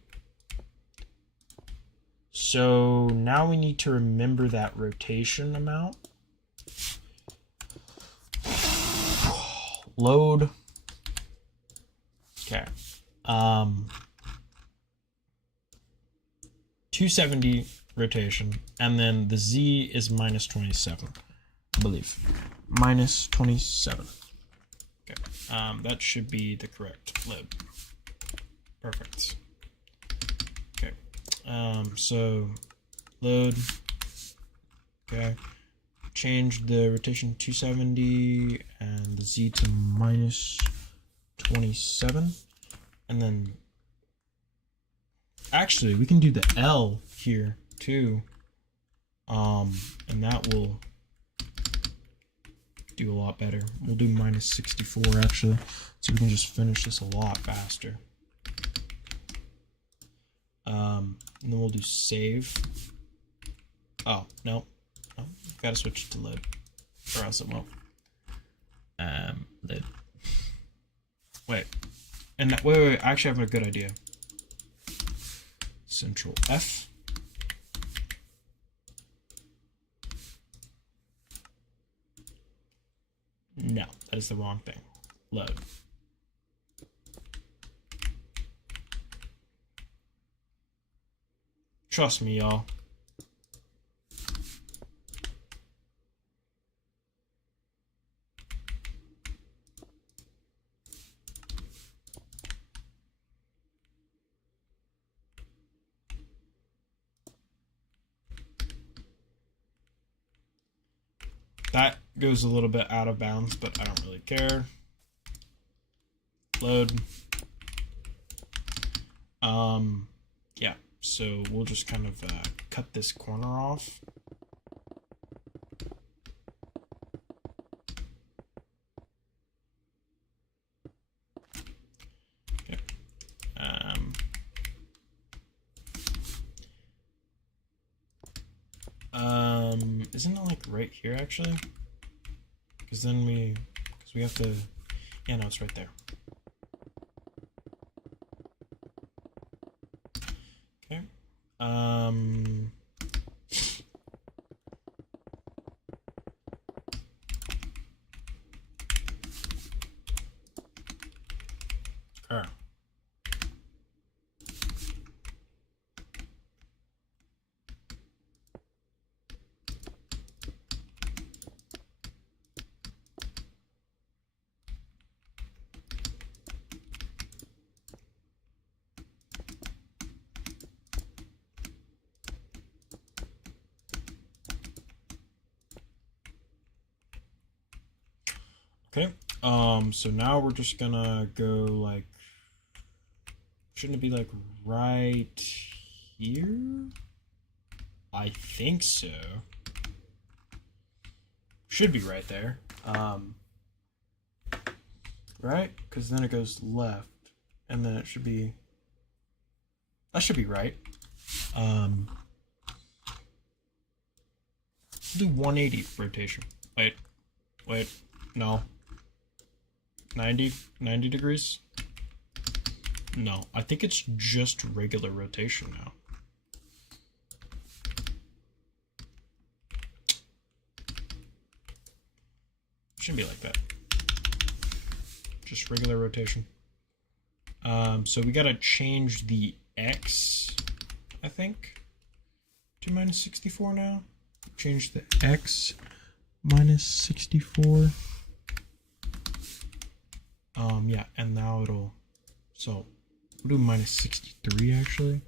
So now we need to remember that rotation amount. Load. Okay. 270 rotation, and then the Z is minus 27, I believe. Minus 27. Okay. That should be the correct load. Perfect. Okay. So load. Okay. Change the rotation 270 and the Z to minus 27, and then actually we can do the L here too, and that will do a lot better. We'll do minus 64 actually, so we can just finish this a lot faster. And then we'll do save. Oh no, gotta switch it to load, or else it won't. Load. Wait, and that, wait, I actually have a good idea. Central F. No, that is the wrong thing. Load. Trust me, y'all. That goes a little bit out of bounds, but I don't really care. Load. Yeah, so we'll just kind of cut this corner off. Okay. Isn't it like right here actually? Because then we have to, yeah, no, it's right there. Okay. Okay, so now we're just gonna go like, shouldn't it be like right here? I think so. Should be right there. Right? Because then it goes left, and then it should be, that should be right. Do 180 rotation. Wait, no. 90 degrees? No, I think it's just regular rotation now. Shouldn't be like that. Just regular rotation. So we gotta change the X, I think, to minus 64 now. Change the X minus 64. Yeah, and now it'll, so we'll do minus 63 actually.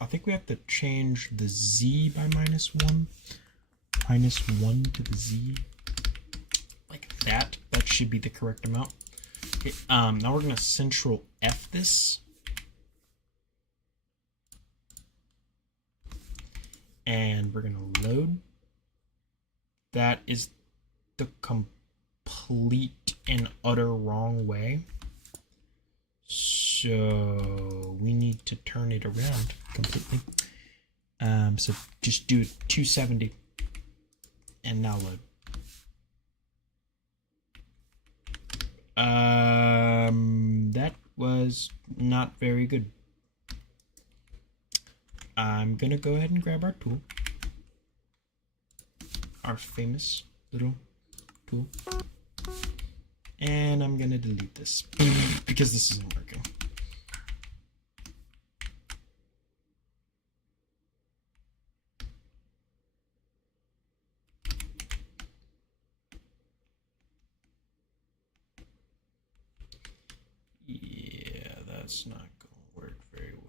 I think we have to change the Z by -1. -1 to the Z. Like that. That should be the correct amount. Okay, now we're gonna Central F this. and we're gonna load. That is the complete and utter wrong way. So we need to turn it around completely. So just do 270 and now load. That was not very good. I'm gonna go ahead and grab our tool. Our famous little tool. And I'm gonna delete this because this isn't working. Yeah, that's not gonna work very well.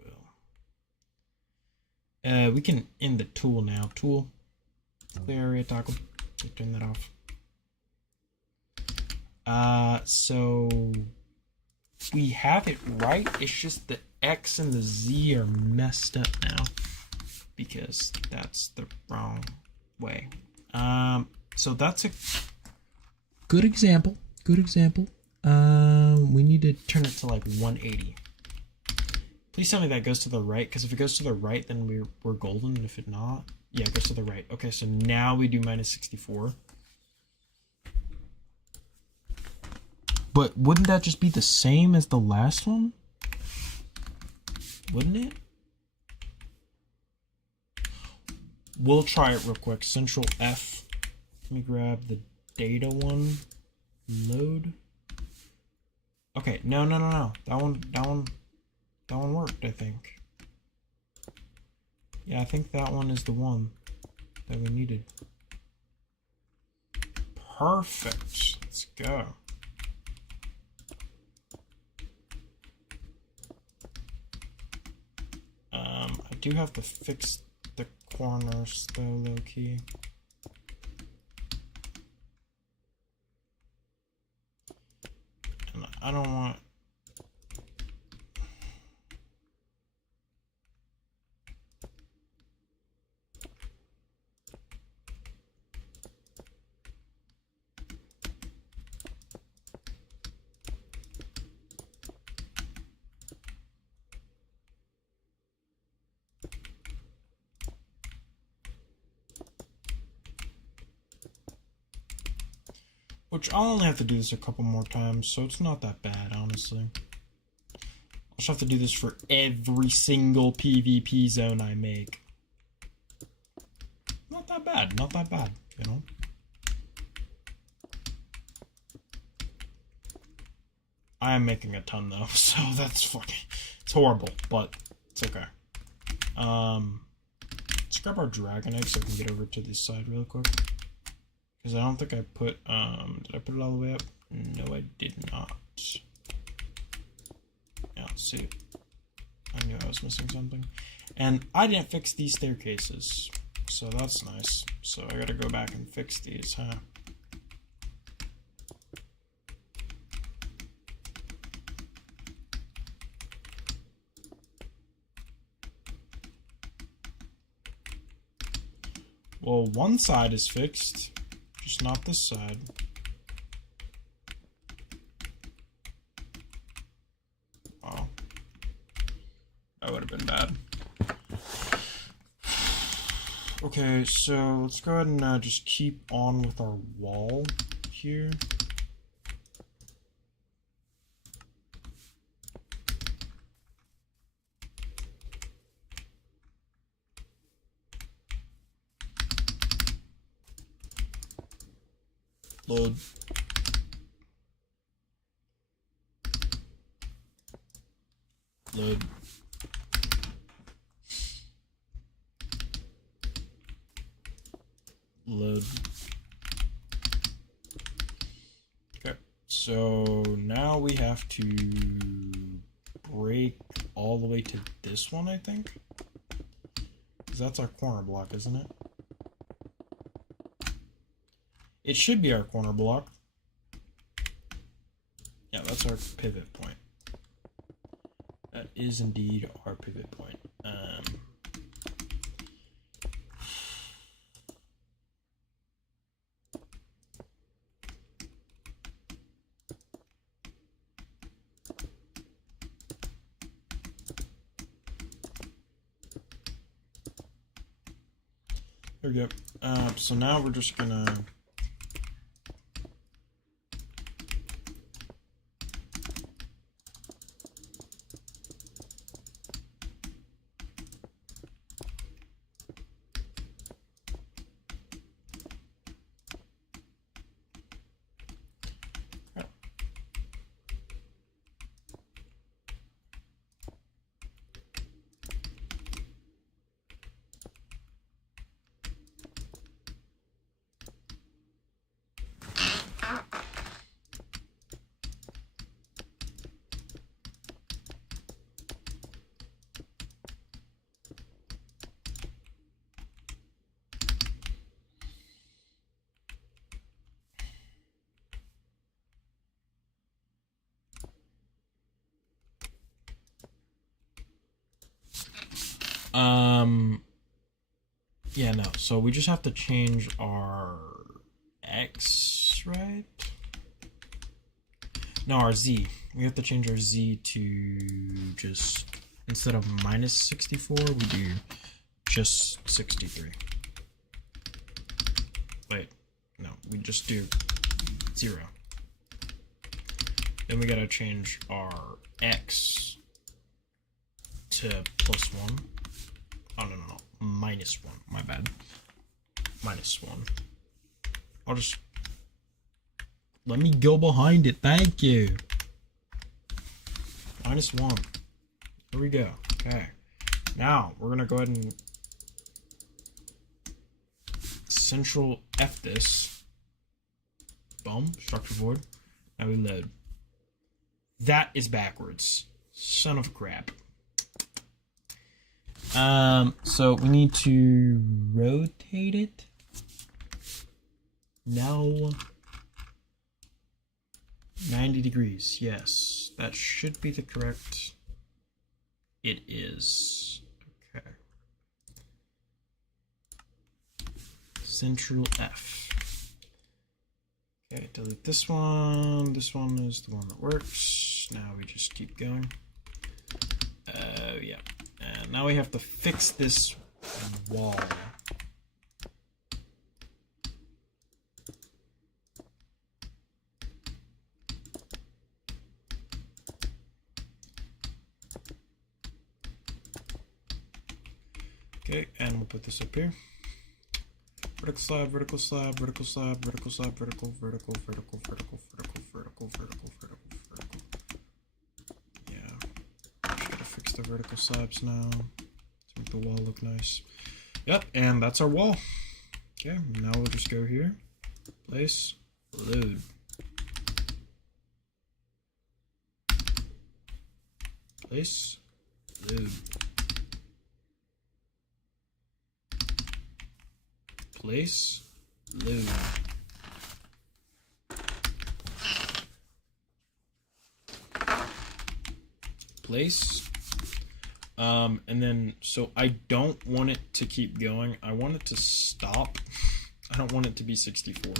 We can end the tool now. Tool, clear area toggle. Turn that off. So we have it right. It's just the X and the Z are messed up now because that's the wrong way. So that's a good example. Good example. We need to turn it to like 180. Please tell me that goes to the right, because if it goes to the right, then we're golden. And if it not, yeah, it goes to the right. Okay, so now we do minus 64. But wouldn't that just be the same as the last one? Wouldn't it? We'll try it real quick. Central F. Let me grab the data one. Load. Okay, no. That one worked, I think. Yeah, I think that one is the one that we needed. Perfect. Let's go. I do have to fix the corners though, low key. And I don't want. Which I'll only have to do this a couple more times, so it's not that bad, honestly. I'll just have to do this for every single PvP zone I make. Not that bad, you know? I am making a ton though, so that's fucking... It's horrible, but it's okay. Let's grab our dragon egg so I can get over to this side real quick. Because I don't think I put, did I put it all the way up? No, I did not. Yeah, let's see. I knew I was missing something. And I didn't fix these staircases, so that's nice. So I gotta go back and fix these, huh? Well, one side is fixed. Just not this side. Wow. That would have been bad. Okay, so let's go ahead and just keep on with our wall here. Load. Load. Load. Okay, so now we have to break all the way to this one, I think. Because that's our corner block, isn't it? It should be our corner block. Yeah, that's our pivot point. That is indeed our pivot point. There we go. So now we're just gonna yeah, no. So we just have to change our X, right? No, our Z. We have to change our Z to just, instead of minus 64, we do just 63. Wait, no, we just do 0. Then we gotta change our X to +1. Oh, no, -1. My bad. -1. I'll just... Let me go behind it. Thank you. -1. Here we go. Okay. Now, we're going to go ahead and Central F this. Boom. Structure void. Now we load. That is backwards. Son of crap. So we need to rotate it. No. 90 degrees. Yes, that should be the correct. It is. Okay. Central F. Okay, delete this one. This one is the one that works. Now we just keep going. Yeah. And now we have to fix this wall. Okay, and we'll put this up here. Vertical slab, vertical slab, vertical slab, vertical slab, vertical, vertical, vertical, vertical, vertical, vertical, vertical, vertical, vertical. Yeah. Just gotta fix the vertical slabs now to make the wall look nice. Yep, and that's our wall. Okay, now we'll just go here. Place, load. Place, load. Place, load. Place. And then, so I don't want it to keep going. I want it to stop. I don't want it to be 64.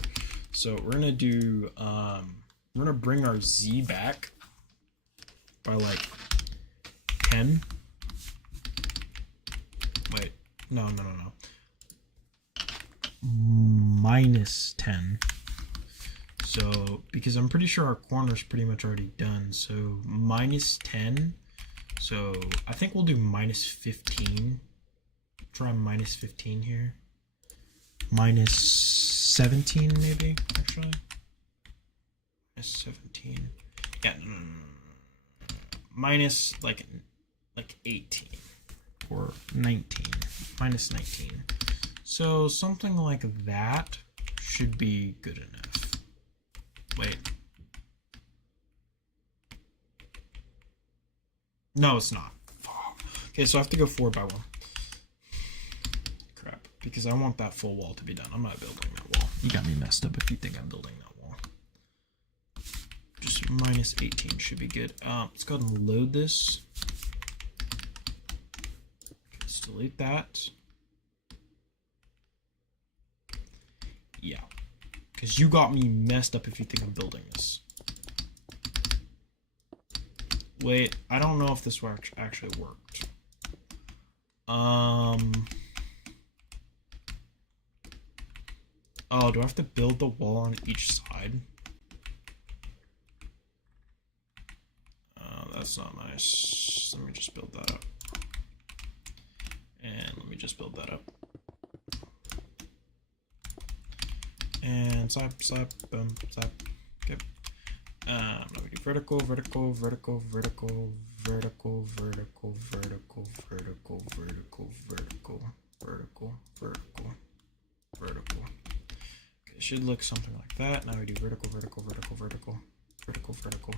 So we're gonna do, we're gonna bring our Z back by like 10. Wait, no. -10. So, because I'm pretty sure our corner's pretty much already done. So, -10. So, I think we'll do -15. Try -15 here. -17 maybe, actually. -17. Yeah, minus like 18 or 19. -19. So something like that should be good enough. Wait. No, it's not. Okay, so I have to go 4 by 1. Crap. Because I want that full wall to be done. I'm not building that wall. You got me messed up if you think I'm building that wall. Just -18 should be good. Let's go ahead and load this. Let's delete that. Yeah, because you got me messed up if you think I'm building this. Wait, I don't know if this actually worked. Oh, do I have to build the wall on each side? That's not nice. Let me just build that up. And let me just build that up. And slap, slap, boom, slap. Okay. Now we do vertical, vertical, vertical, vertical, vertical, vertical, vertical, vertical, vertical, vertical, vertical, vertical, vertical. Okay, it should look something like that. Now we do vertical, vertical, vertical, vertical, vertical, vertical.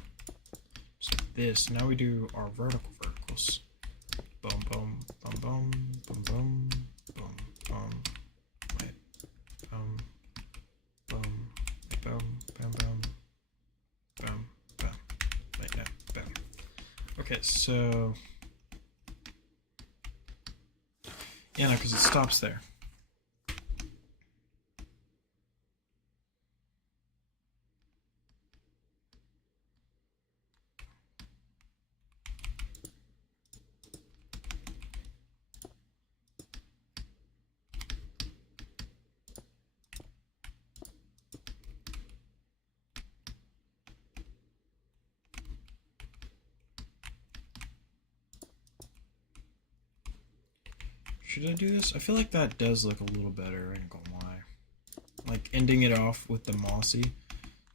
Just like this. Now we do our vertical verticals. Boom, boom, boom, boom, boom, boom, boom, boom. Wait. Boom, boom, boom, boom, boom. Boom, boom. Wait, no, boom. Okay, so yeah, no, because it stops there. Should I do this? I feel like that does look a little better, I ain't gonna lie. Like ending it off with the mossy,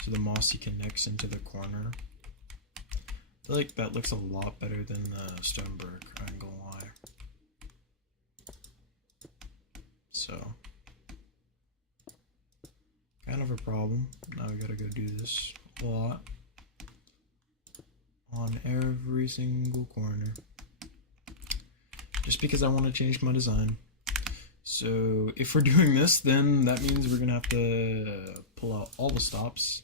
so the mossy connects into the corner. I feel like that looks a lot better than the stone brick, I ain't gonna lie. So, kind of a problem. Now we gotta go do this a lot on every single corner. Just because I want to change my design. So if we're doing this, then that means we're gonna have to pull out all the stops.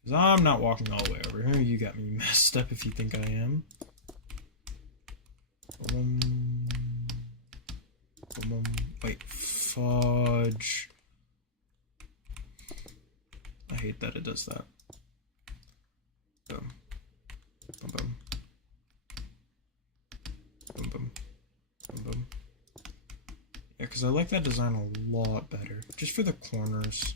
Because I'm not walking all the way over here. You got me messed up if you think I am. Wait, fudge. I hate that it does that. Boom. Boom, boom. Boom, boom. Boom, boom. Yeah, because I like that design a lot better. Just for the corners.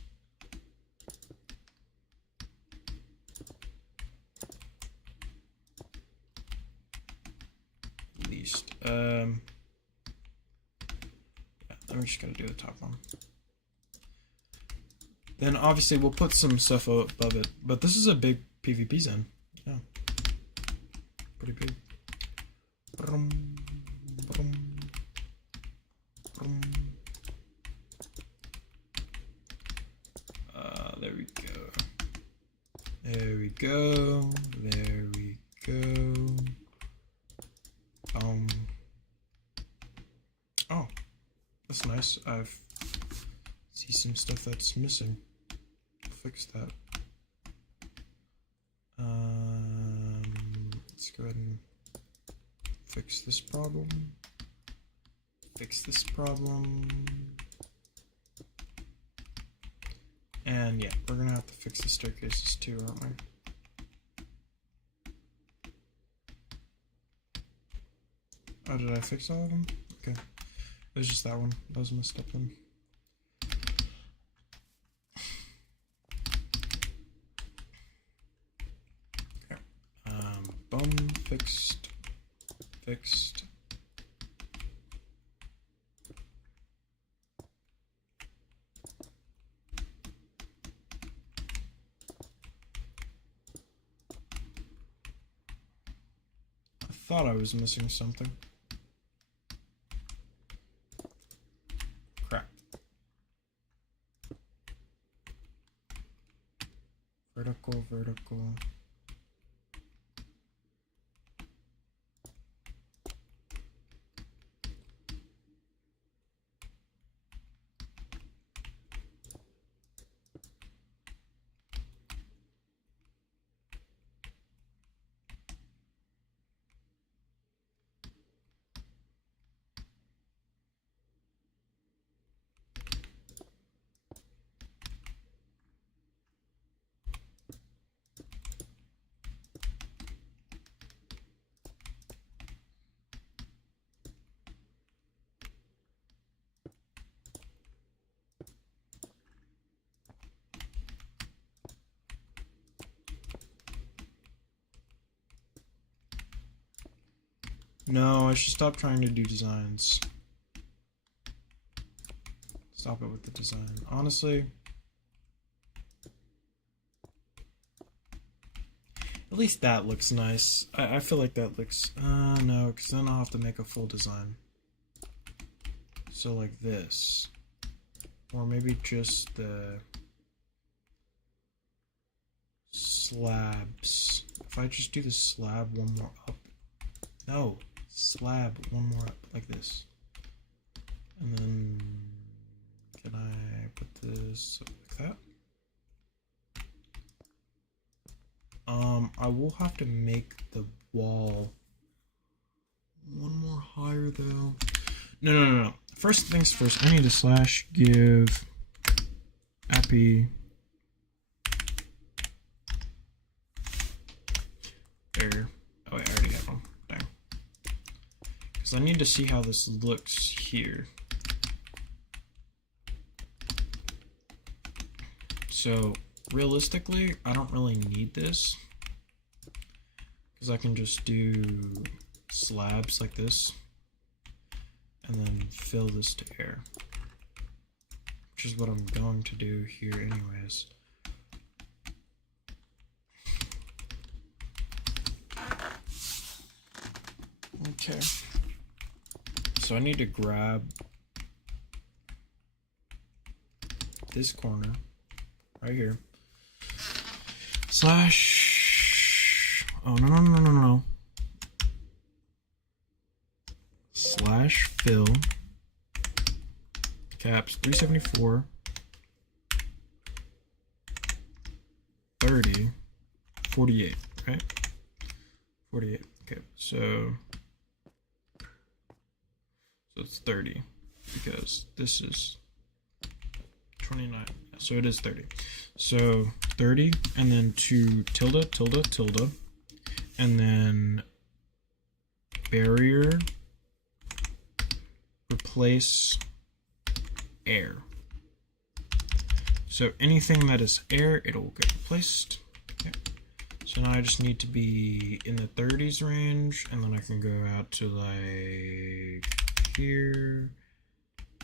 At least. Yeah, I'm just gonna do the top one. Then obviously we'll put some stuff above it. But this is a big PvP zone. Yeah. Pretty big. Brum, brum, brum. There we go. There we go. There we go. Oh, that's nice. I've see some stuff that's missing. I'll fix that. Let's go ahead and fix this problem. Fix this problem. And yeah, we're gonna have to fix the staircases too, aren't we? Oh, did I fix all of them? Okay. It was just that one. That was messed up then. Okay. Boom, fixed. Fixed. I thought I was missing something. Crap. Vertical, vertical. No, I should stop trying to do designs. Stop it with the design. Honestly, at least that looks nice. I feel like that looks... no, because then I'll have to make a full design. So like this. Or maybe just the slabs. If I just do the slab one more up. No, slab one more up like this. And then can I put this up like that? I will have to make the wall one more higher though. No. First things first, I need to slash give appy there. Oh wait, I already got one. Dang. Because I need to see how this looks here. So realistically, I don't really need this because I can just do slabs like this and then fill this to air, which is what I'm going to do here anyways. Okay, so I need to grab this corner right here, slash, oh no, slash fill, caps 374, 30, 48, right? 48, okay, so it's 30, because this is 29, so it is 30. So 30, and then to tilde, tilde, tilde, and then barrier, replace air. So anything that is air, it'll get replaced. Okay. So now I just need to be in the 30s range, and then I can go out to like here,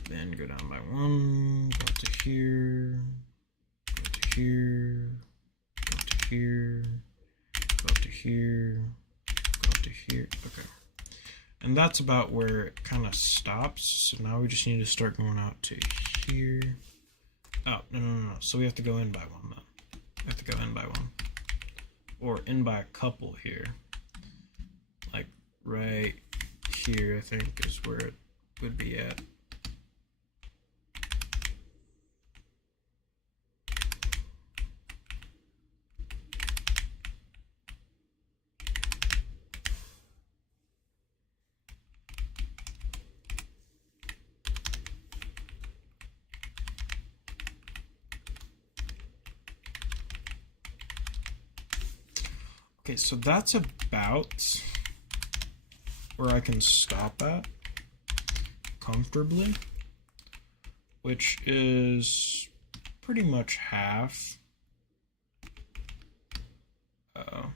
then go down by 1, go up to here, go to here, go up to here, go up to here, go up to here. Okay. And that's about where it kind of stops. So now we just need to start going out to here. Oh, no. So we have to go in by 1 then. We have to go in by 1. Or in by a couple here. Like right here, I think, is where it would be at. Okay, so that's about where I can stop at comfortably, which is pretty much half. Uh-oh.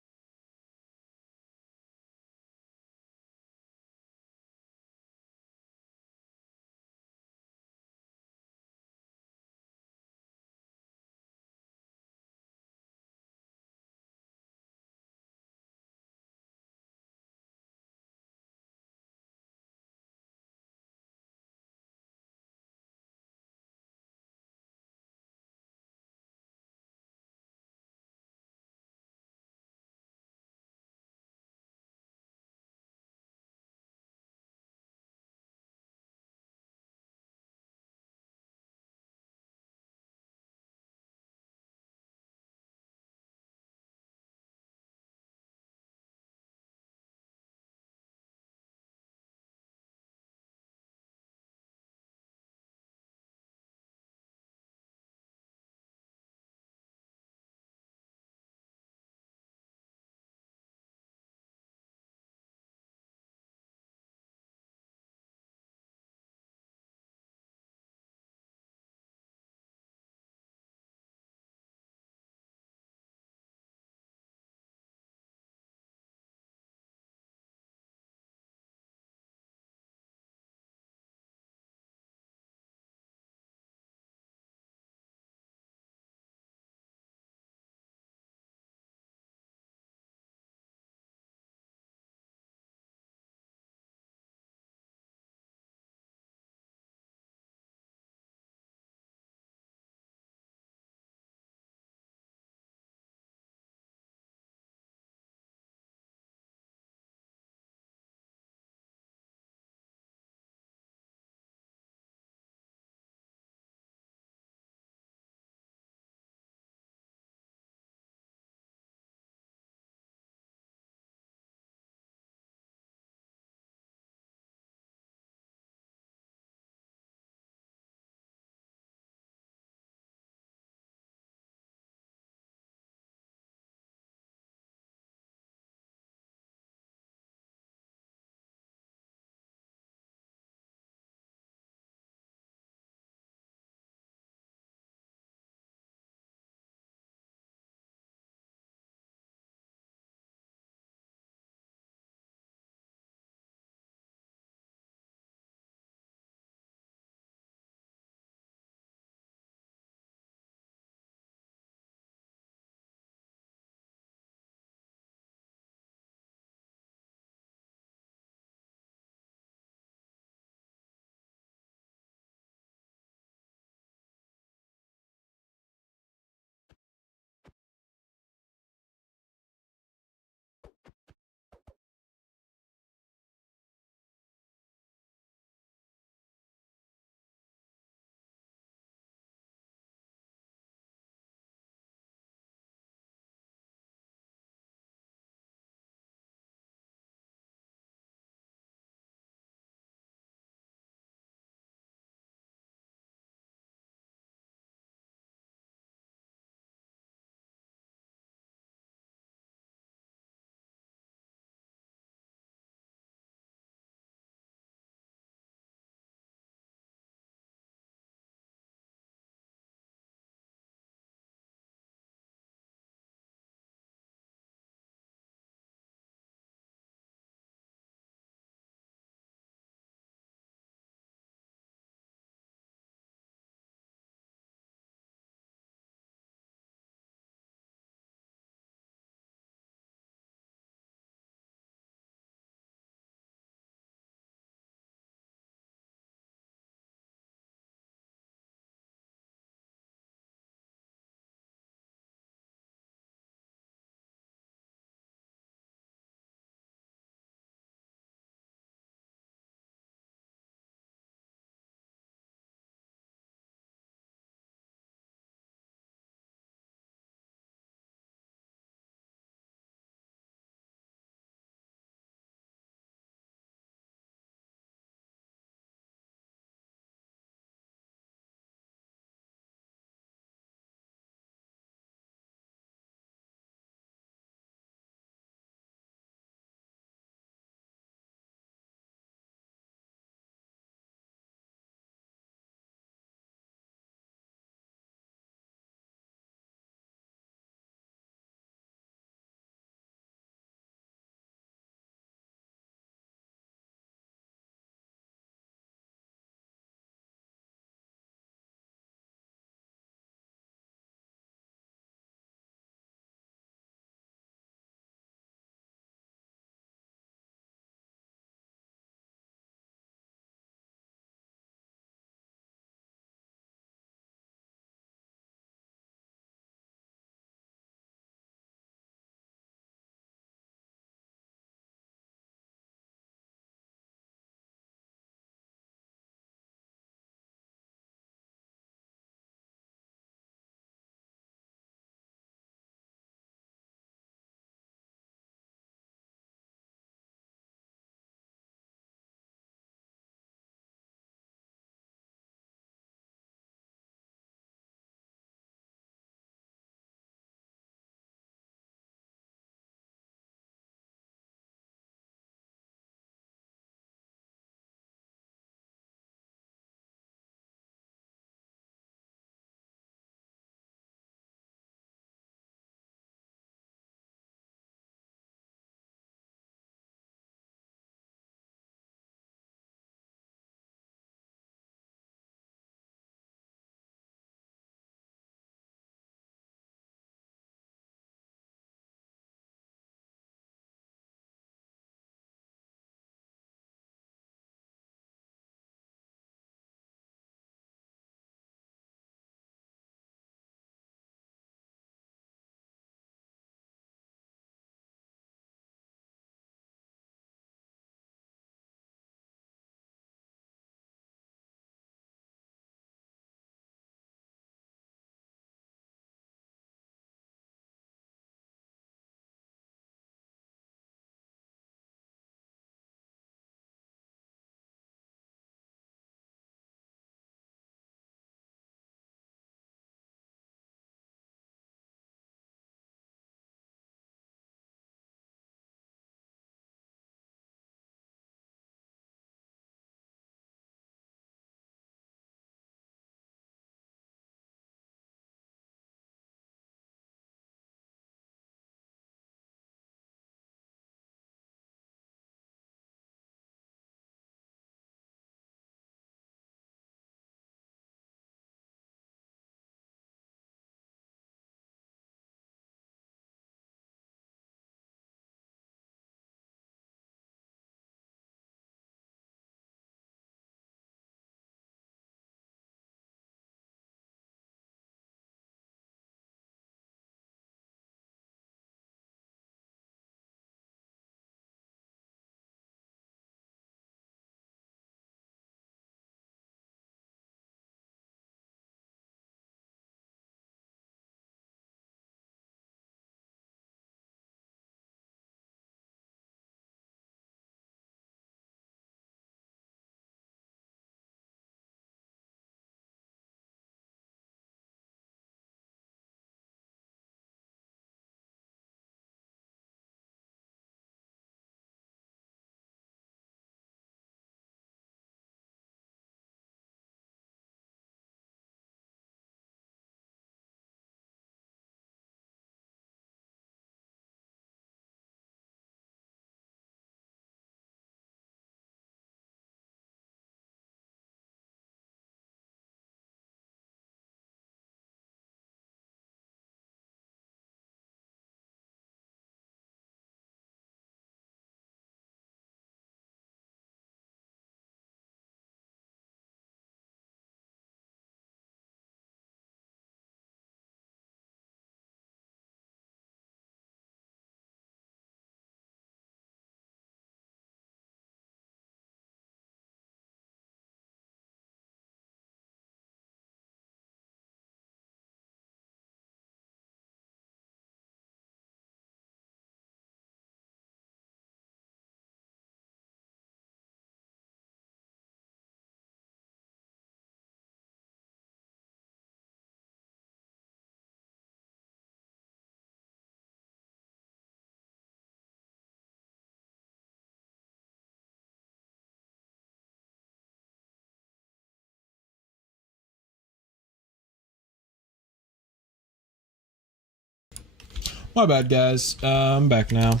My bad, guys. I'm back now.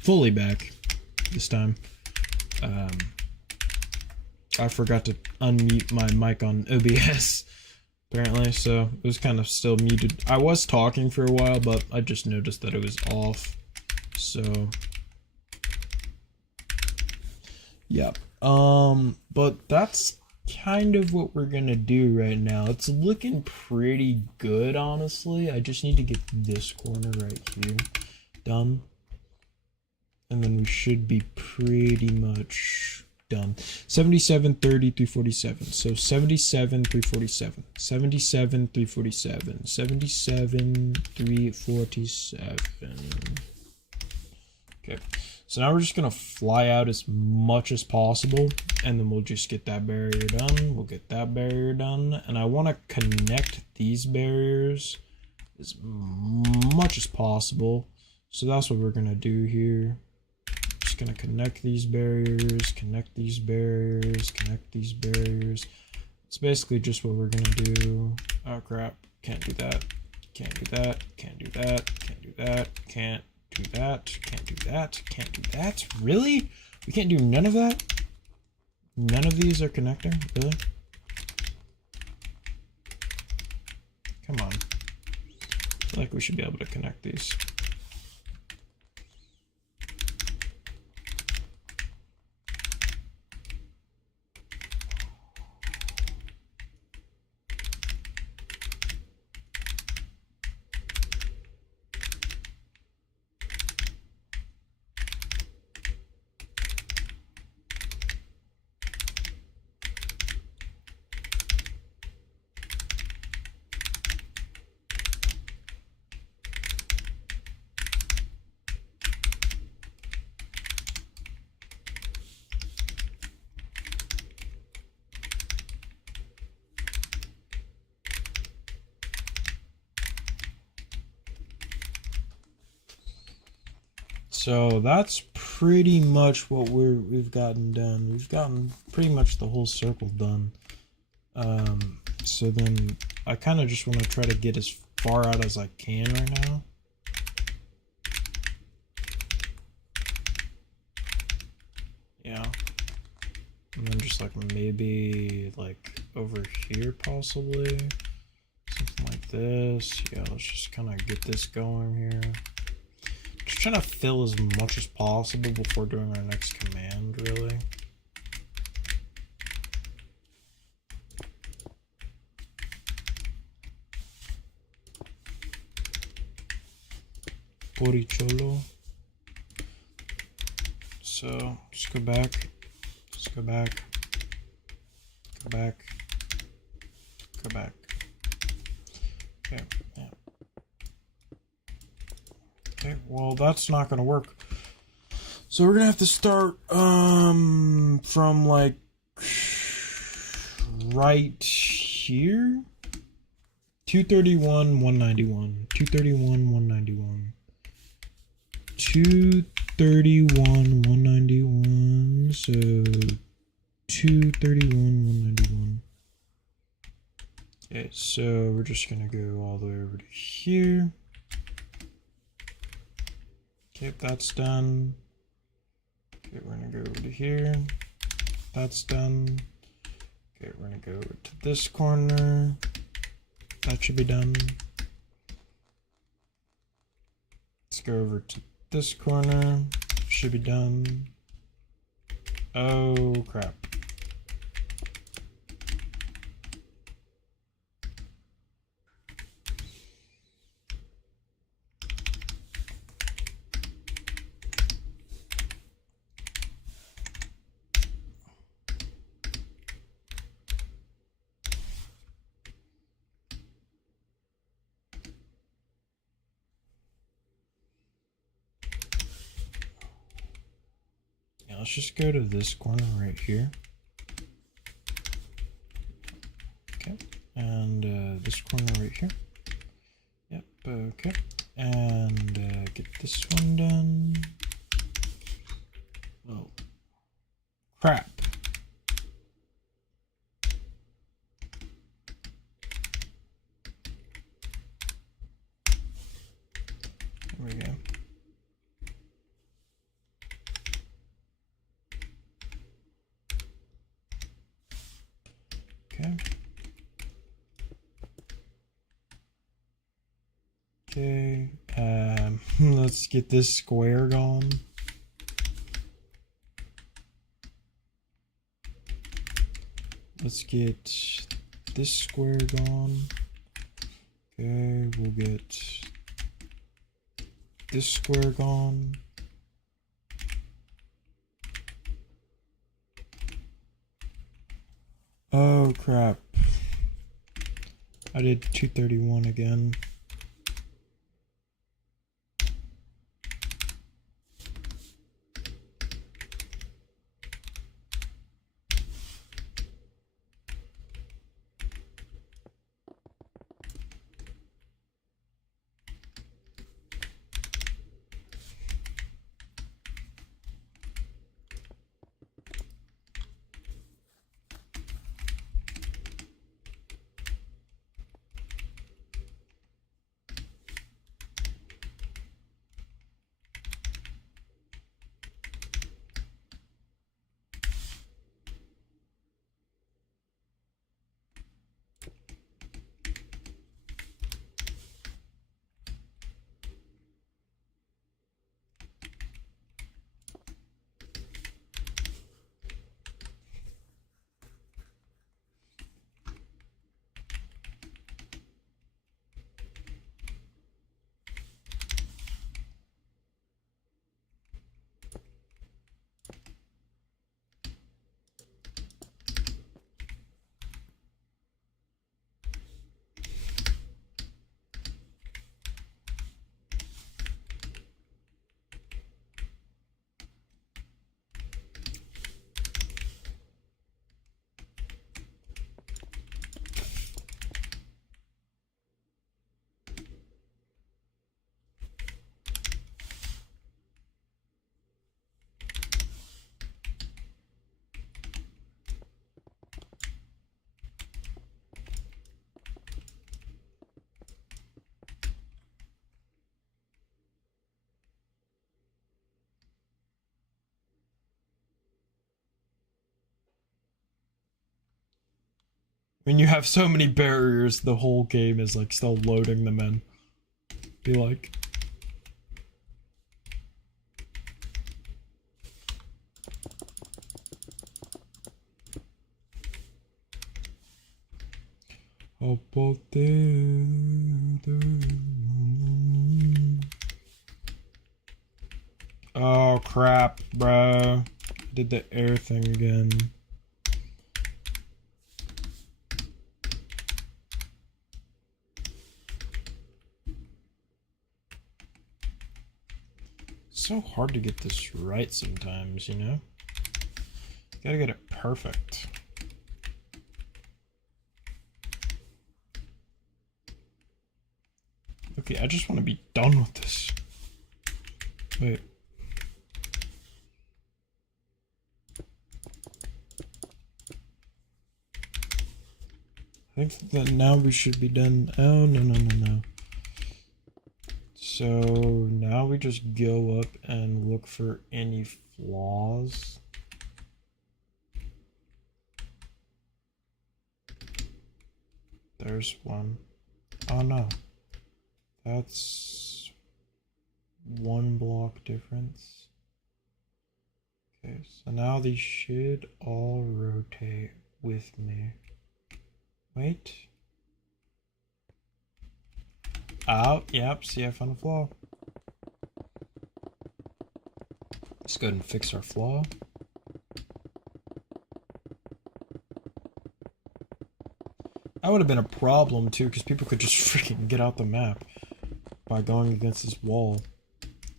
Fully back this time. I forgot to unmute my mic on OBS, apparently, so it was kind of still muted. I was talking for a while, but I just noticed that it was off. So, yeah. But that's kind of what we're gonna do right now. It's looking pretty good, honestly. I just need to get this corner right here done, and then we should be pretty much done. 77, 30, 347. So 77, 347. 77, 347. 77, 347. Okay. So now we're just gonna fly out as much as possible, and then we'll just get that barrier done. We'll get that barrier done, and I want to connect these barriers as much as possible. So that's what we're gonna do here. Just gonna connect these barriers, connect these barriers, connect these barriers. It's basically just what we're gonna do. Oh crap! Can't do that. Can't do that. Can't do that. Can't do that. Can't do that, can't do that, can't do that. Really? We can't do none of that? None of these are connecting? Really? Come on. I feel like we should be able to connect these. So that's pretty much what we've gotten done. We've gotten pretty much the whole circle done. So then I kind of just want to try to get as far out as I can right now. Yeah. And then just like maybe like over here possibly. Something like this. Yeah, let's just kind of get this going here. Just trying to fill as much as possible before doing our next command, really. Poricholo. So just go back. Just go back. Go back. Go back. Okay. Yeah. Okay, well that's not gonna work. So we're gonna have to start from like right here. 231, 191. 231, 191. 231, 191. So 231, 191. Okay, so we're just gonna go all the way over to here. Okay, that's done. Okay, we're gonna go over to here. That's done. Okay, we're gonna go over to this corner. That should be done. Let's go over to this corner. Should be done. Oh, crap. Let's just go to this corner right here. Okay, and this corner right here. Yep, okay. And get this one done. Oh, crap. There we go. Okay. Okay. Let's get this square gone. Let's get this square gone. Okay, we'll get this square gone. Oh crap. I did 231 again. When you have so many barriers, the whole game is like still loading them in. Be like. Oh crap, bro. Did the air thing again. So hard to get this right sometimes, you know? Gotta get it perfect. Okay, I just want to be done with this. Wait. I think that now we should be done. Oh, no. So now we just go up and look for any flaws. There's one. Oh no. That's one block difference. Okay, so now these should all rotate with me. Wait. Oh, yep, see, I found a flaw. Let's go ahead and fix our flaw. That would have been a problem too, because people could just freaking get out the map by going against this wall.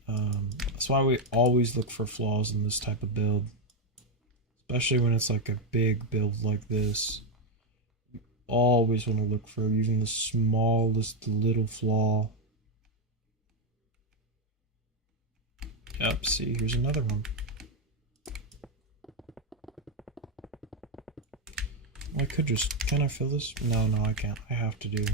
That's why we always look for flaws in this type of build. Especially when it's like a big build like this. You always want to look for even the smallest little flaw. Yep, see, here's another one. I could just, can I fill this? No, I can't. I have to do.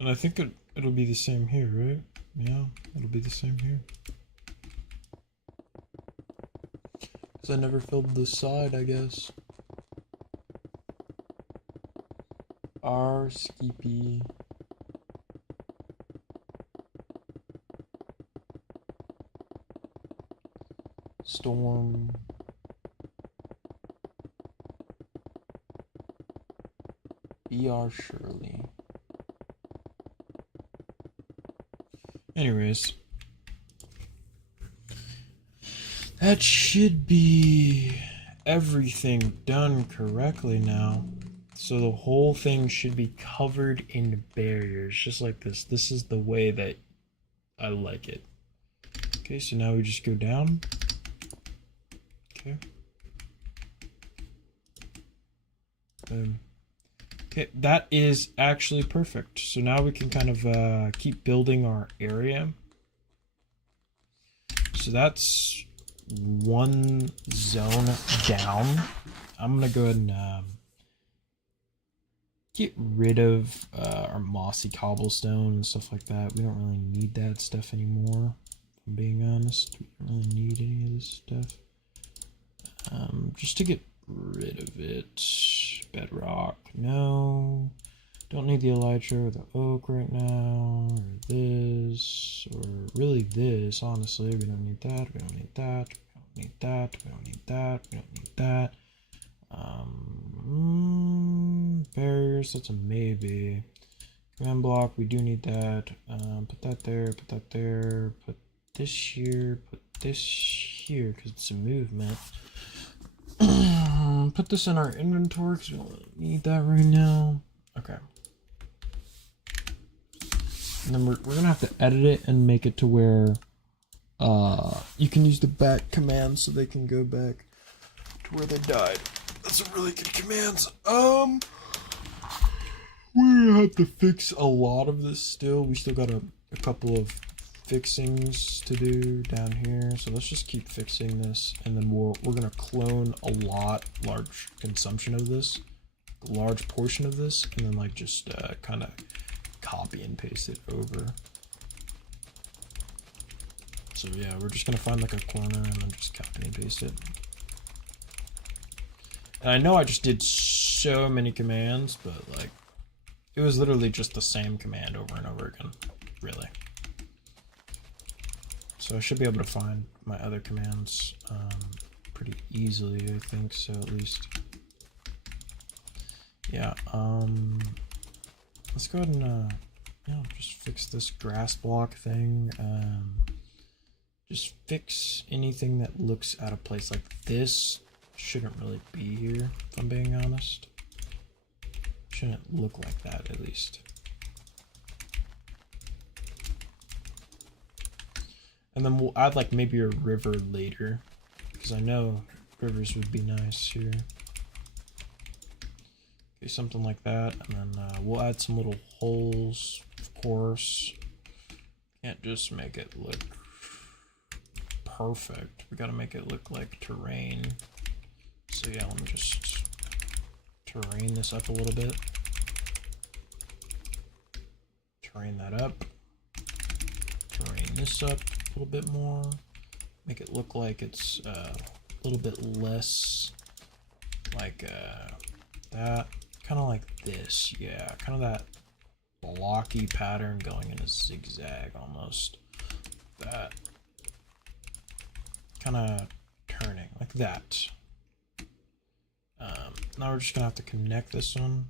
And I think it'll be the same here, right? Yeah, it'll be the same here. Because I never filled this side, I guess. R Skippy. Storm. BR Shirley. Anyways. That should be everything done correctly now. So the whole thing should be covered in barriers, just like this. This is the way that I like it. Okay, so now we just go down. Okay. Okay, that is actually perfect. So now we can kind of keep building our area. So that's one zone down. I'm gonna go ahead and get rid of our mossy cobblestone and stuff like that. We don't really need that stuff anymore, if I'm being honest. We don't really need any of this stuff. Just to get rid of it. Bedrock, no. Don't need the elytra or the oak right now, or this, or really this, honestly. We don't need that, we don't need that, we don't need that, we don't need that, we don't need that. Barriers, that's a maybe. Command block, we do need that. Put that there, put that there, put this here, put this here, because it's a movement. Put this in our inventory, because we don't need that right now. Okay. And then we're gonna have to edit it and make it to where you can use the back command so they can go back to where they died. That's a really good command. We're gonna have to fix a lot of this still. We still got a couple of fixings to do down here. So let's just keep fixing this, and then we're gonna clone a large consumption of this, a large portion of this, and then like just kind of copy and paste it over. So yeah, we're just gonna find like a corner and then just copy and paste it. And I know I just did so many commands, but like it was literally just the same command over and over again, really. So I should be able to find my other commands pretty easily, I think so, at least. Yeah, let's go ahead and just fix this grass block thing. Just fix anything that looks out of place. Like this shouldn't really be here, if I'm being honest. Shouldn't look like that, at least. And then we'll add like maybe a river later, because I know rivers would be nice here. Okay, something like that, and then we'll add some little holes, of course. Can't just make it look perfect. We gotta make it look like terrain. So yeah, let me just terrain this up a little bit. Terrain that up. Terrain this up a little bit more. Make it look like it's a little bit less like that. Kind of like this, yeah. Kind of that blocky pattern going in a zigzag almost. That. Kind of turning like that. Now we're just gonna have to connect this one.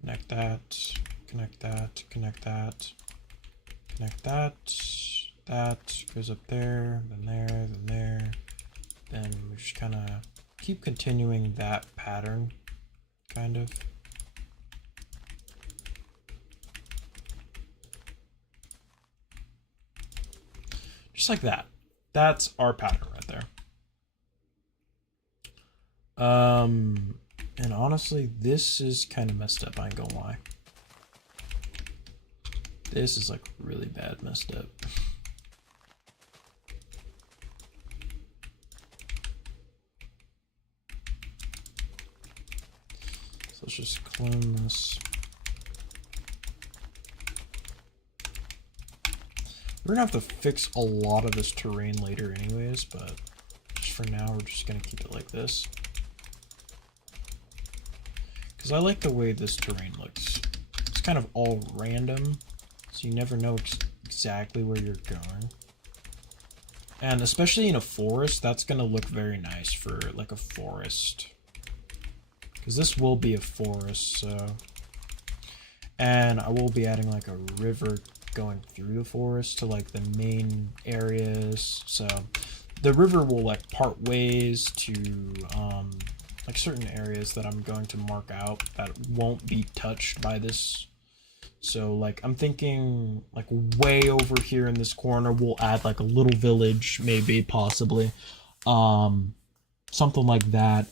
Connect that. Connect that. Connect that. Connect that. That goes up there. Then there. Then there. Then we just kind of keep continuing that pattern, kind of. Just like that. That's our pattern right there. And honestly, this is kind of messed up, I ain't gonna lie. This is like really bad messed up. So let's just clone this. We're gonna have to fix a lot of this terrain later anyways, but just for now, we're just gonna keep it like this. Because I like the way this terrain looks. It's kind of all random, so you never know exactly where you're going. And especially in a forest, that's gonna look very nice for like a forest. Because this will be a forest, so... And I will be adding like a river going through the forest to like the main areas. So the river will like part ways to like certain areas that I'm going to mark out that won't be touched by this. So like I'm thinking like way over here in this corner we'll add like a little village, maybe, possibly. Something like that.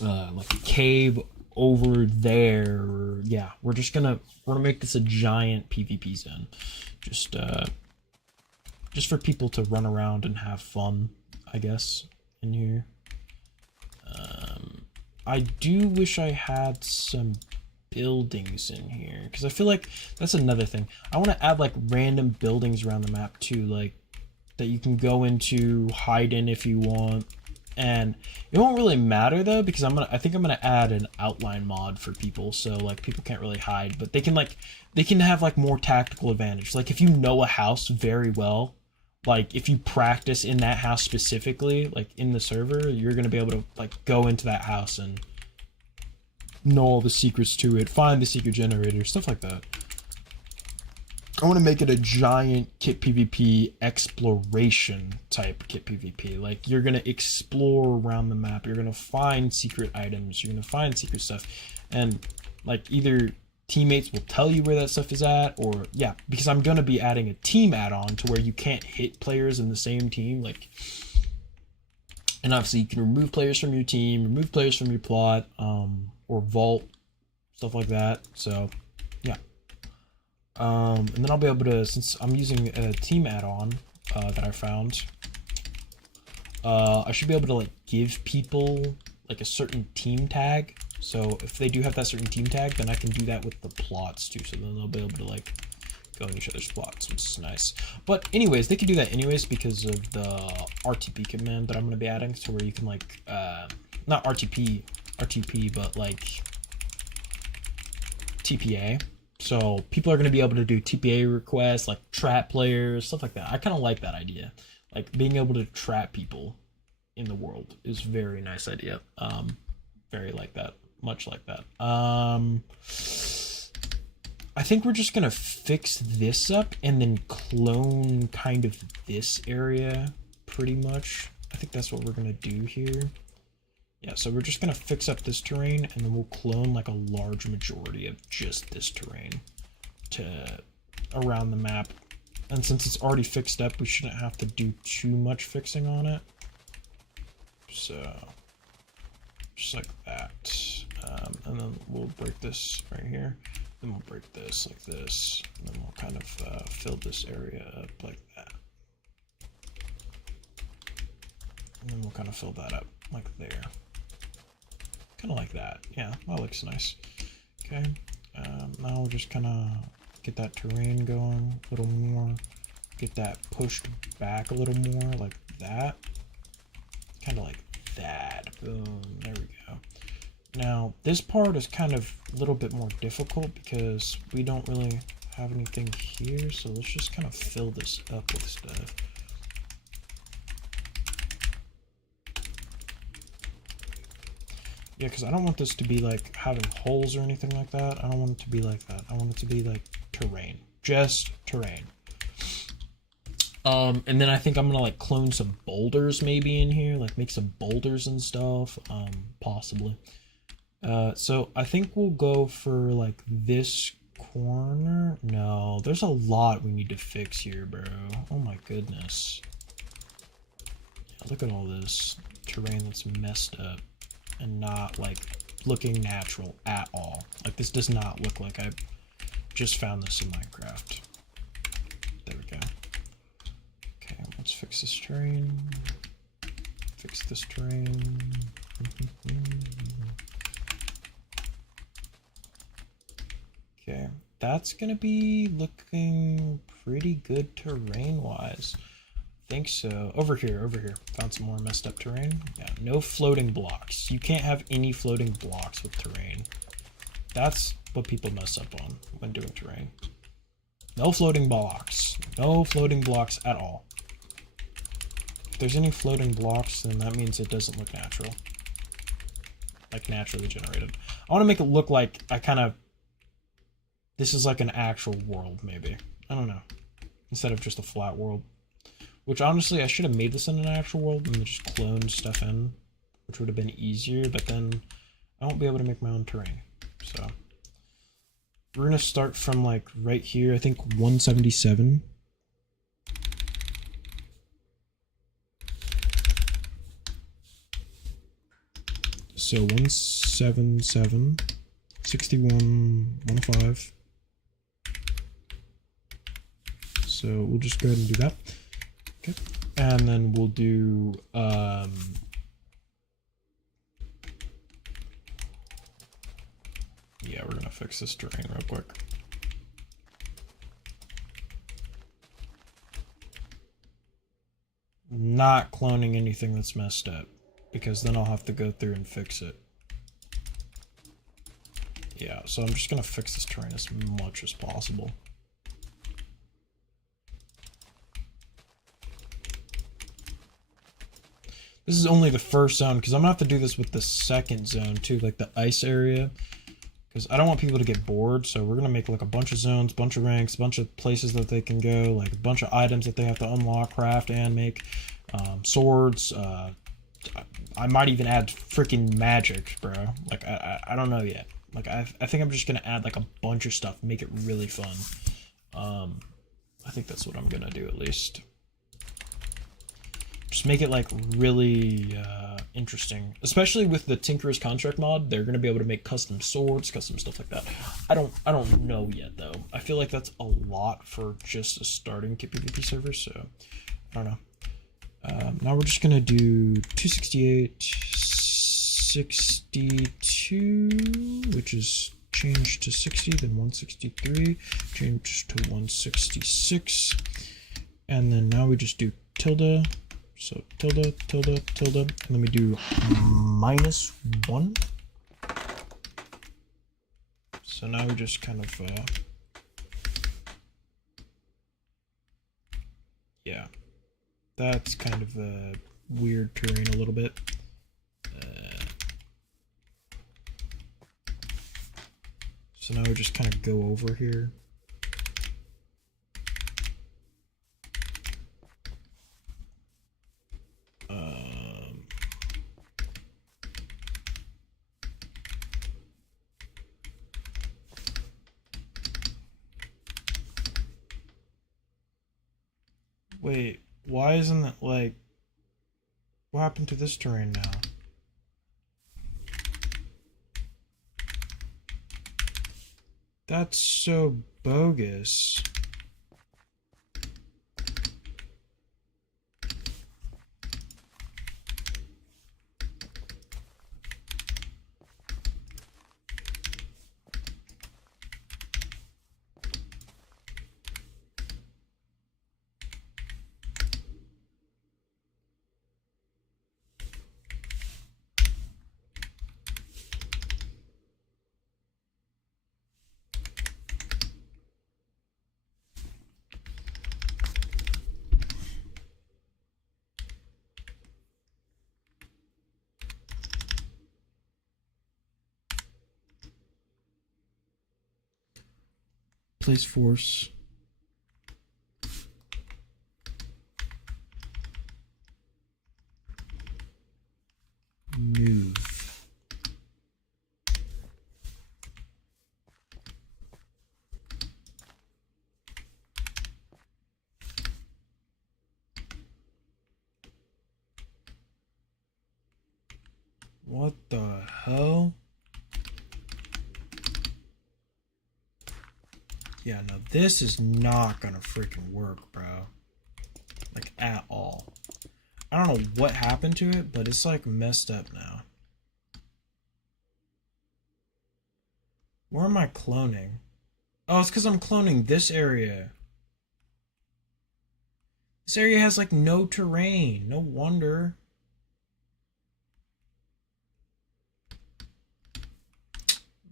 Like a cave over there. Yeah, we're gonna make this a giant PvP zone. Just for people to run around and have fun, I guess, in here. I do wish I had some buildings in here, because I feel like that's another thing. I want to add like random buildings around the map too, like that you can go into, hide in if you want. And it won't really matter though, because I think I'm gonna add an outline mod for people, so like people can't really hide, but they can have like more tactical advantage. Like if you know a house very well, like if you practice in that house specifically, like in the server, you're gonna be able to like go into that house and know all the secrets to it, find the secret generator, stuff like that. I want to make it a giant KITPVP exploration type KITPVP. Like, you're going to explore around the map. You're going to find secret items. You're going to find secret stuff. And, like, either teammates will tell you where that stuff is at, or, yeah, because I'm going to be adding a team add-on to where you can't hit players in the same team. Like, and obviously you can remove players from your team, remove players from your plot, or vault, stuff like that. So, yeah. And then I'll be able to, since I'm using a team add-on that I found, I should be able to like give people like a certain team tag. So if they do have that certain team tag, then I can do that with the plots too. So then they'll be able to like go in each other's plots, which is nice. But anyways, they can do that anyways because of the RTP command that I'm going to be adding, to where you can like, not RTP, but like TPA. So people are going to be able to do TPA requests, like trap players, stuff like that. I kind of like that idea. Like being able to trap people in the world is a very nice idea. Very like that, much like that. I think we're just going to fix this up and then clone kind of this area pretty much. I think that's what we're going to do here. Yeah, so we're just going to fix up this terrain, and then we'll clone like a large majority of just this terrain to around the map. And since it's already fixed up, we shouldn't have to do too much fixing on it. So, just like that. And then we'll break this right here. Then we'll break this like this. And then we'll kind of fill this area up like that. And then we'll kind of fill that up like there. Kind of like that. Yeah, that looks nice. Okay. Now we'll just kind of get that terrain going a little more. Get that pushed back a little more like that. Kind of like that. Boom. There we go. Now, this part is kind of a little bit more difficult because we don't really have anything here. So let's just kind of fill this up with stuff. Yeah, because I don't want this to be like having holes or anything like that. I don't want it to be like that. I want it to be like terrain. Just terrain. And then I think I'm gonna like clone some boulders maybe in here, like make some boulders and stuff, possibly. So I think we'll go for like this corner. No, there's a lot we need to fix here, bro. Oh my goodness. Yeah, look at all this terrain that's messed up and not like looking natural at all. Like this does not look like I just found this in Minecraft. There we go. Okay, let's fix this terrain. Fix this terrain. Okay, that's gonna be looking pretty good terrain-wise. Think so. Over here. Found some more messed up terrain. Yeah, no floating blocks. You can't have any floating blocks with terrain. That's what people mess up on when doing terrain. No floating blocks. No floating blocks at all. If there's any floating blocks, then that means it doesn't look natural. Like naturally generated. I want to make it look like this is like an actual world, maybe. I don't know. Instead of just a flat world. Which honestly, I should have made this in an actual world and just cloned stuff in. Which would have been easier, but then I won't be able to make my own terrain. So we're gonna start from like right here, I think 177. So 177, 61, 105. So we'll just go ahead and do that. Okay. And then we'll do yeah, we're gonna fix this terrain real quick. Not cloning anything that's messed up, because then I'll have to go through and fix it. Yeah, so I'm just gonna fix this terrain as much as possible. This is only the first zone, because I'm gonna have to do this with the second zone too, like the ice area. Because I don't want people to get bored, so we're gonna make like a bunch of zones, bunch of ranks, bunch of places that they can go, like a bunch of items that they have to unlock, craft, and make. Swords, I might even add freaking magic, bro. Like, I don't know yet. Like, I think I'm just gonna add like a bunch of stuff, make it really fun. I think that's what I'm gonna do at least. Just make it like really interesting, especially with the Tinkerer's Contract mod. They're gonna be able to make custom swords, custom stuff like that. I don't know yet though. I feel like that's a lot for just a starting KITPVP server, so I don't know. Now we're just gonna do 268, 62, which is changed to 60, then 163, change to 166, and then now we just do tilde. So tilde, tilde, tilde, and then we do -1. So now we just kind of, yeah, that's kind of a weird terrain a little bit. So now we just kind of go over here. Wait, why isn't it like... What happened to this terrain now? That's so bogus. Place force. Move. What the hell? Yeah, no, this is not gonna freaking work, bro. Like, at all. I don't know what happened to it, but it's like messed up now. Where am I cloning? Oh, it's because I'm cloning this area. This area has like no terrain. No wonder.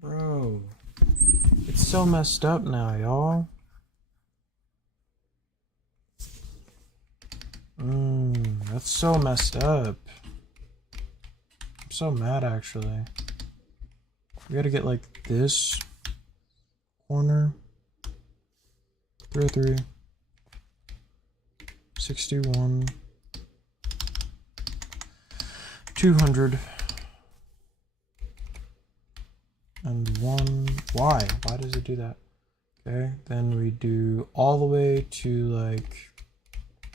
Bro. It's so messed up now, y'all. That's so messed up. I'm so mad, actually. We gotta get like this corner. 303. 61. 200. And 1. Why? Why does it do that? Okay, then we do all the way to like,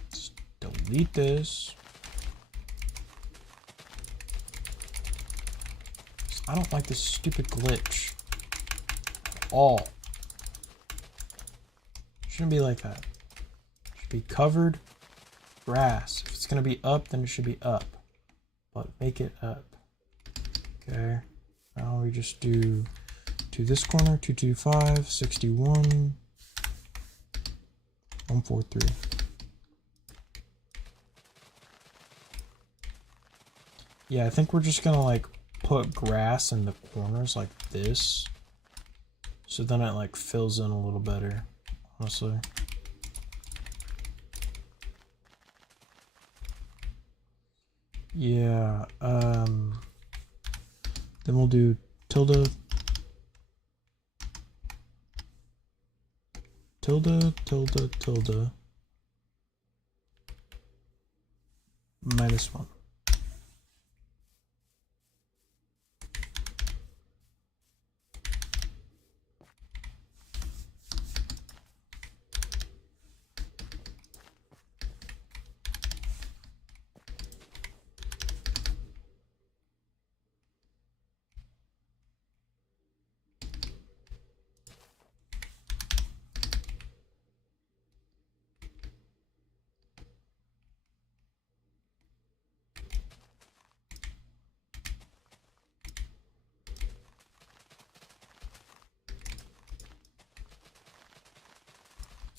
let's delete this. I don't like this stupid glitch at all. Shouldn't be like that. It should be covered grass. If it's gonna be up, then it should be up. But make it up. Okay. Now we just do to this corner, 225, 61, 143. Yeah, I think we're just gonna like put grass in the corners like this. So then it like fills in a little better, honestly. Yeah, then we'll do tilde, tilde, tilde, tilde, -1.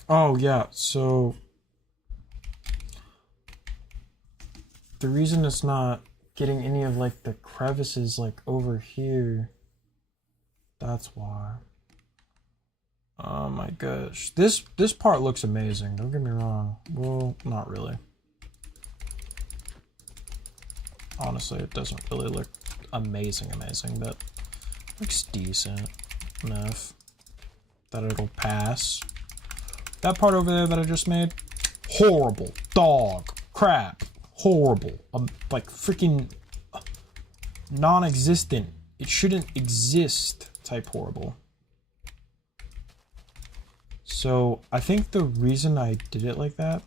Oh yeah, so the reason it's not getting any of like the crevices like over here, that's why. Oh my gosh. This part looks amazing, don't get me wrong. Well, not really. Honestly, it doesn't really look amazing, but it looks decent enough that it'll pass. That part over there that I just made, horrible, dog, crap, horrible, like freaking non-existent. It shouldn't exist type horrible. So I think the reason I did it like that,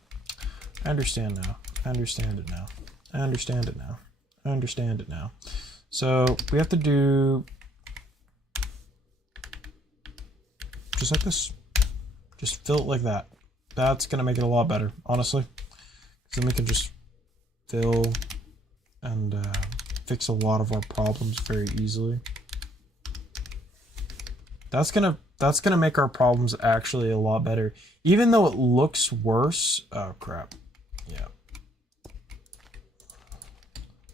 I understand now. I understand it now. I understand it now. I understand it now. So we have to do just like this. Just fill it like that. That's gonna make it a lot better, honestly. Then we can just fill and fix a lot of our problems very easily. That's gonna make our problems actually a lot better, even though it looks worse. Oh crap! Yeah.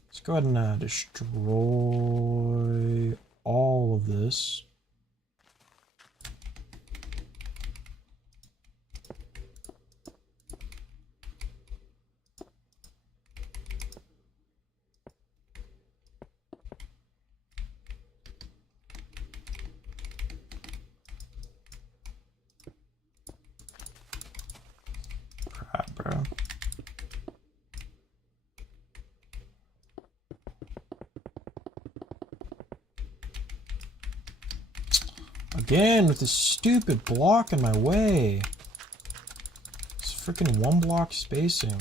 Let's go ahead and destroy all of this. Bro. Again with this stupid block in my way. It's freaking 1 block spacing.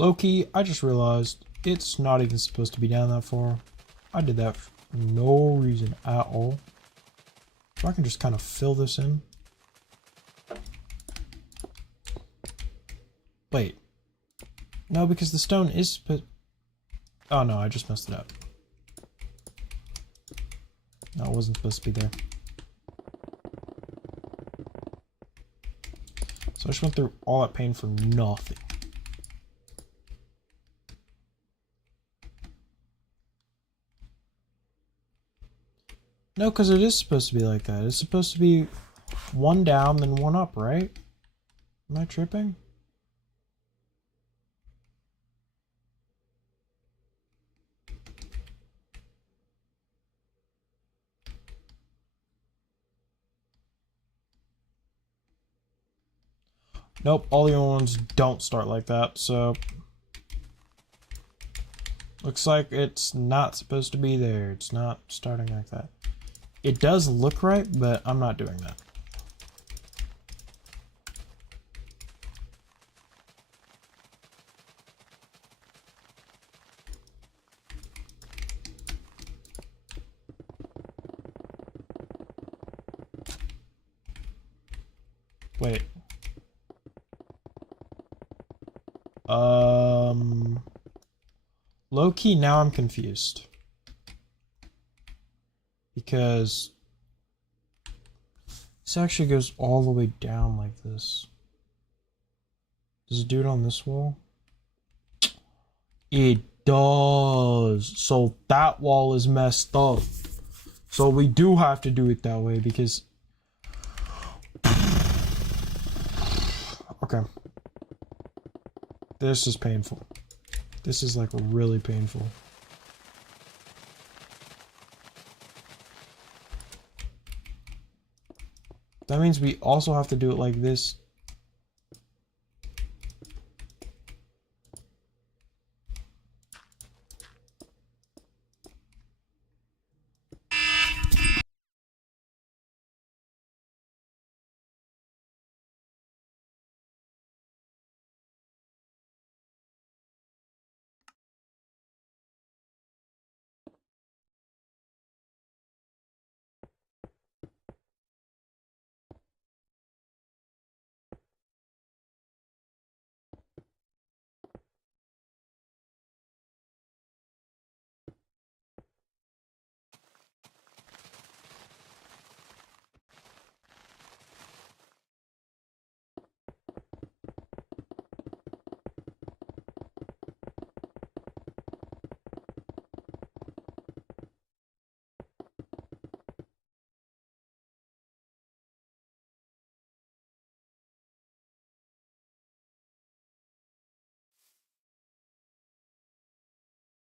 Low-key, I just realized it's not even supposed to be down that far. I did that for no reason at all. So I can just kind of fill this in. Wait. No, because the stone is supposed... Oh no, I just messed it up. No, it wasn't supposed to be there. So I just went through all that pain for nothing. No, because it is supposed to be like that. It's supposed to be one down, then one up, right? Am I tripping? Nope, all the other ones don't start like that, so... Looks like it's not supposed to be there. It's not starting like that. It does look right, but I'm not doing that. Wait. Low-key, now I'm confused. Because this actually goes all the way down like this. Does it do it on this wall? It does. So that wall is messed up. So we do have to do it that way because... Okay. This is painful. This is like really painful. That means we also have to do it like this